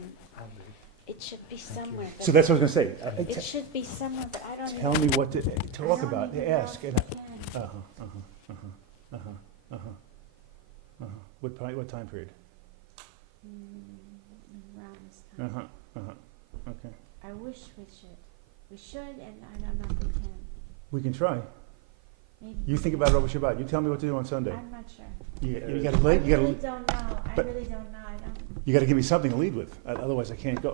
It should be somewhere. but So that's what I was going to say. It should be somewhere, but I don't. Tell me what to I talk don't about. even know Ask. if I can. What time period? Around this time. Okay. I wish we should. We should, and I don't know if we can. We can try. Maybe. You think about what you about. You tell me what to do on Sunday. I'm not sure. You got to I play. really don't know. I but- really don't know. I don't. You got to give me something to lead with. Otherwise, I can't go.